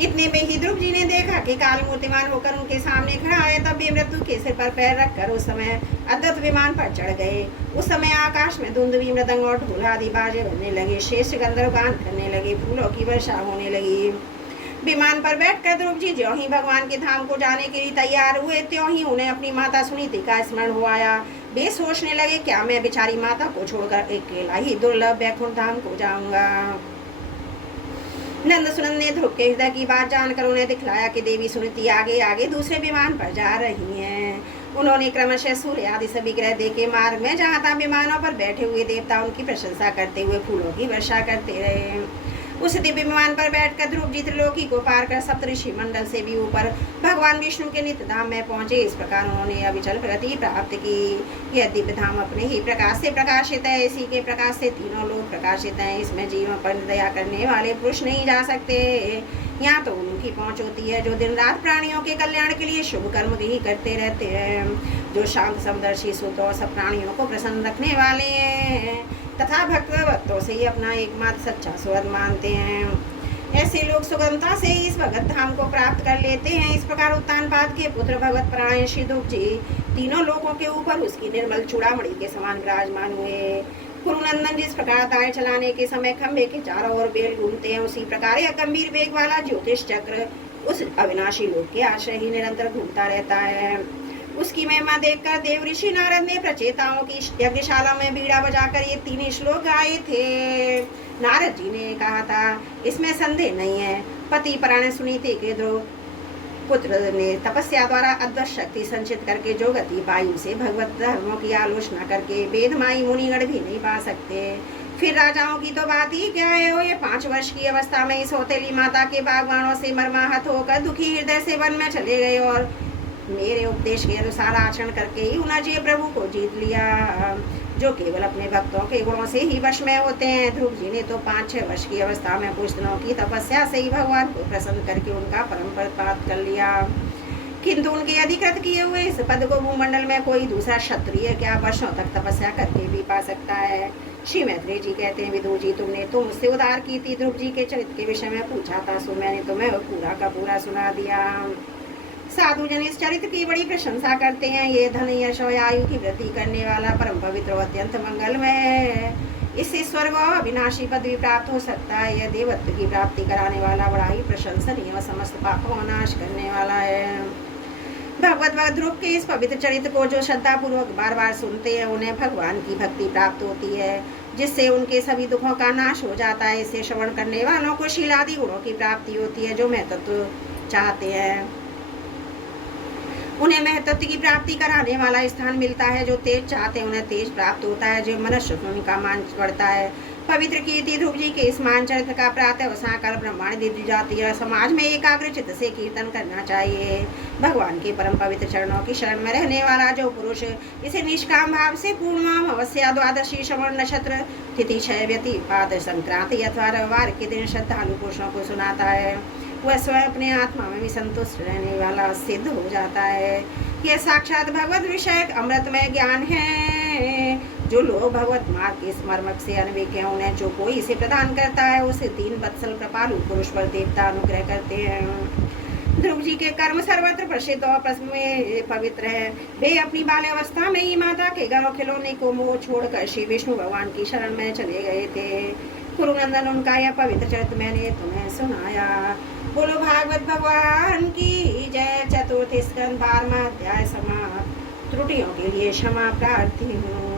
इतने में ही ध्रुव जी ने देखा कि काल मूर्तिमान होकर उनके सामने खड़ा है। तब वे मृत्यु के सिर पर पैर रखकर उस समय अद्भुत विमान पर चढ़ गए। उस समय आकाश में धुंधवी, मृदंग और ढोल आदि बाजे बनने लगे। शेष गंधर्व गान करने लगे, फूलों की वर्षा होने लगी। विमान पर बैठकर ध्रुव जी ज्यों ही भगवान के धाम को जाने के लिए तैयार हुए, त्यों ही उन्हें अपनी माता सुनीति का स्मरण हो आया। वे सोचने लगे, क्या मैं बेचारी माता को छोड़कर अकेला ही दुर्लभ वैकुंठ धाम को जाऊंगा। नंद सुनंद ने ध्रुव के हृदय की बात जानकर उन्हें दिखलाया कि देवी सुनीति आगे आगे दूसरे विमान पर जा रही हैं। उन्होंने क्रमशः सूर्य आदि सभी ग्रह देखे मार्ग में जहाँ तहाँ विमानों पर बैठे हुए देवता उनकी प्रशंसा करते हुए फूलों की वर्षा करते रहे। उस दिव्य विमान पर बैठकर ध्रुव जी त्रिलोकी को पार कर सप्तऋषि मंडल से भी ऊपर भगवान विष्णु के नित्य धाम में पहुंचे। इस प्रकार उन्होंने अविचल प्रगति प्राप्त की। यह दिव्य धाम अपने ही प्रकाश से प्रकाशित है। इसी के प्रकाश से तीनों लोग प्रकाशित हैं। इसमें जीवों पर दया करने वाले पुरुष नहीं जा सकते। यहाँ तो उनकी पहुँच होती है जो दिन रात प्राणियों के कल्याण के लिए शुभ कर्म ही करते रहते हैं, जो शांत समदर्शी सुत और सब प्राणियों को प्रसन्न रखने वाले हैं तथा भक्तों से ही अपना एकमात्र सच्चा स्वर मानते हैं। ऐसे लोग सुगमता से इस भगत धाम को प्राप्त कर लेते हैं। इस प्रकार उत्तानपाद के पुत्र भगवत परायण श्री ध्रुव जी तीनों लोगों के ऊपर उसकी निर्मल चूड़ामणि के समान विराजमान हुए। कुरुनंदन जिस प्रकार दाएं चलाने के समय खंभे के चारों ओर बेल घूमते हैं, उसी प्रकार यह गंभीर वेग वाला ज्योतिष चक्र उस अविनाशी लोक के आश्रय ही निरंतर घूमता रहता है। उसकी महिमा देखकर देव ऋषि नारद ने प्रचेताओं की यज्ञशाला में बीड़ा बजाकर ये 3 श्लोक गाए थे। नारद जी ने कहा था, इसमें संदेह नहीं है, पति प्राण सुनीति के ध्रुव पुत्र ने तपस्या द्वारा अद्भुत शक्ति संचित करके जो गति पाई उसे भगवत धर्मों की आलोचना करके वेदमाई मुनिगण भी नहीं पा सकते। फिर राजाओं की तो बात ही क्या है, वो ये 5 वर्ष की अवस्था में इस सौतेली माता के बागवानों से मर्माहत होकर दुखी हृदय से वन में चले गए और मेरे उपदेश के अनुसार आचरण करके ही उन्होंने प्रभु को जीत लिया, जो केवल अपने भक्तों के गुणों से ही वश में होते हैं। ध्रुव जी ने तो 5-6 वर्ष की अवस्था में कुछ दिनों की तपस्या से ही भगवान को प्रसन्न करके उनका परम पद प्राप्त कर लिया, किंतु उनके अधिकृत किए हुए इस पद को भूमंडल में कोई दूसरा क्षत्रिय क्या वर्षों तक तपस्या करके भी पा सकता है। श्री मैत्रेय जी कहते हैं, विदुर जी तुमने तो मुझसे उधार की थी, ध्रुव जी के चरित्र के विषय में पूछा था, सो मैंने तुम्हें पूरा का पूरा सुना दिया। साधु जन इस चरित्र की बड़ी प्रशंसा करते हैं, ये धन यश और आयु की वृद्धि करने वाला परम पवित्र और अत्यंत मंगलमय है। इससे स्वर्ग और अविनाशी पद भी प्राप्त हो सकता है। यह देवत्व की प्राप्ति कराने वाला बड़ा ही प्रशंसनीय और समस्त पापों का नाश करने वाला है। भगवत ध्रुव के इस पवित्र चरित्र को जो श्रद्धा पूर्वक बार बार सुनते हैं उन्हें भगवान की भक्ति प्राप्त होती है, जिससे उनके सभी दुखों का नाश हो जाता है। इसे श्रवण करने वालों को शीलादि गुणों की प्राप्ति होती है, जो महत्व चाहते हैं उन्हें महत्व की प्राप्ति कराने वाला स्थान मिलता है, जो तेज चाहते हैं उन्हें तेज प्राप्त होता है, जो मनुष्य उनका मान बढ़ता है। पवित्र कीर्ति ध्रुव जी के इस मान चरित्र का प्रातः और सायंकाल ब्रह्मांड दी जाती है। समाज में एकाग्र चित्त से कीर्तन करना चाहिए। भगवान के परम पवित्र चरणों की शरण में रहने वाला जो पुरुष इसे निष्काम भाव से पूर्णिमा अवश्य द्वादशी श्रवण नक्षत्र तिथि क्षय व्यति पाद संक्रांति अथवा रविवार के दिन श्रद्धालु पुरुषों को सुनाता है, वह स्वयं अपने आत्मा में भी संतुष्ट रहने वाला सिद्ध हो जाता है। यह साक्षात भगवत विषयक अमृतमय ज्ञान है। जो लोग भगवत मार्ग के स्मर्मक से अनभिज्ञ हैं, उन्हें जो कोई इसे प्रदान करता है उसे 3 वत्सल कृपालु पुरुष पर देवता अनुग्रह करते हैं। ध्रुव जी के कर्म सर्वत्र प्रसिद्ध और पवित्र है। वे अपनी बाल्यावस्था में ही माता के गौ खिलौने को मोह छोड़कर श्री विष्णु भगवान की शरण में चले गए थे। कुरुनंदन उनका यह पवित्र चरित्र मैंने तुम्हें सुनाया। बोलो भागवत भगवान की जय। चतुर्थ स्कंद 12वां अध्याय समाप्त। त्रुटियों के लिए क्षमा प्रार्थी हूँ।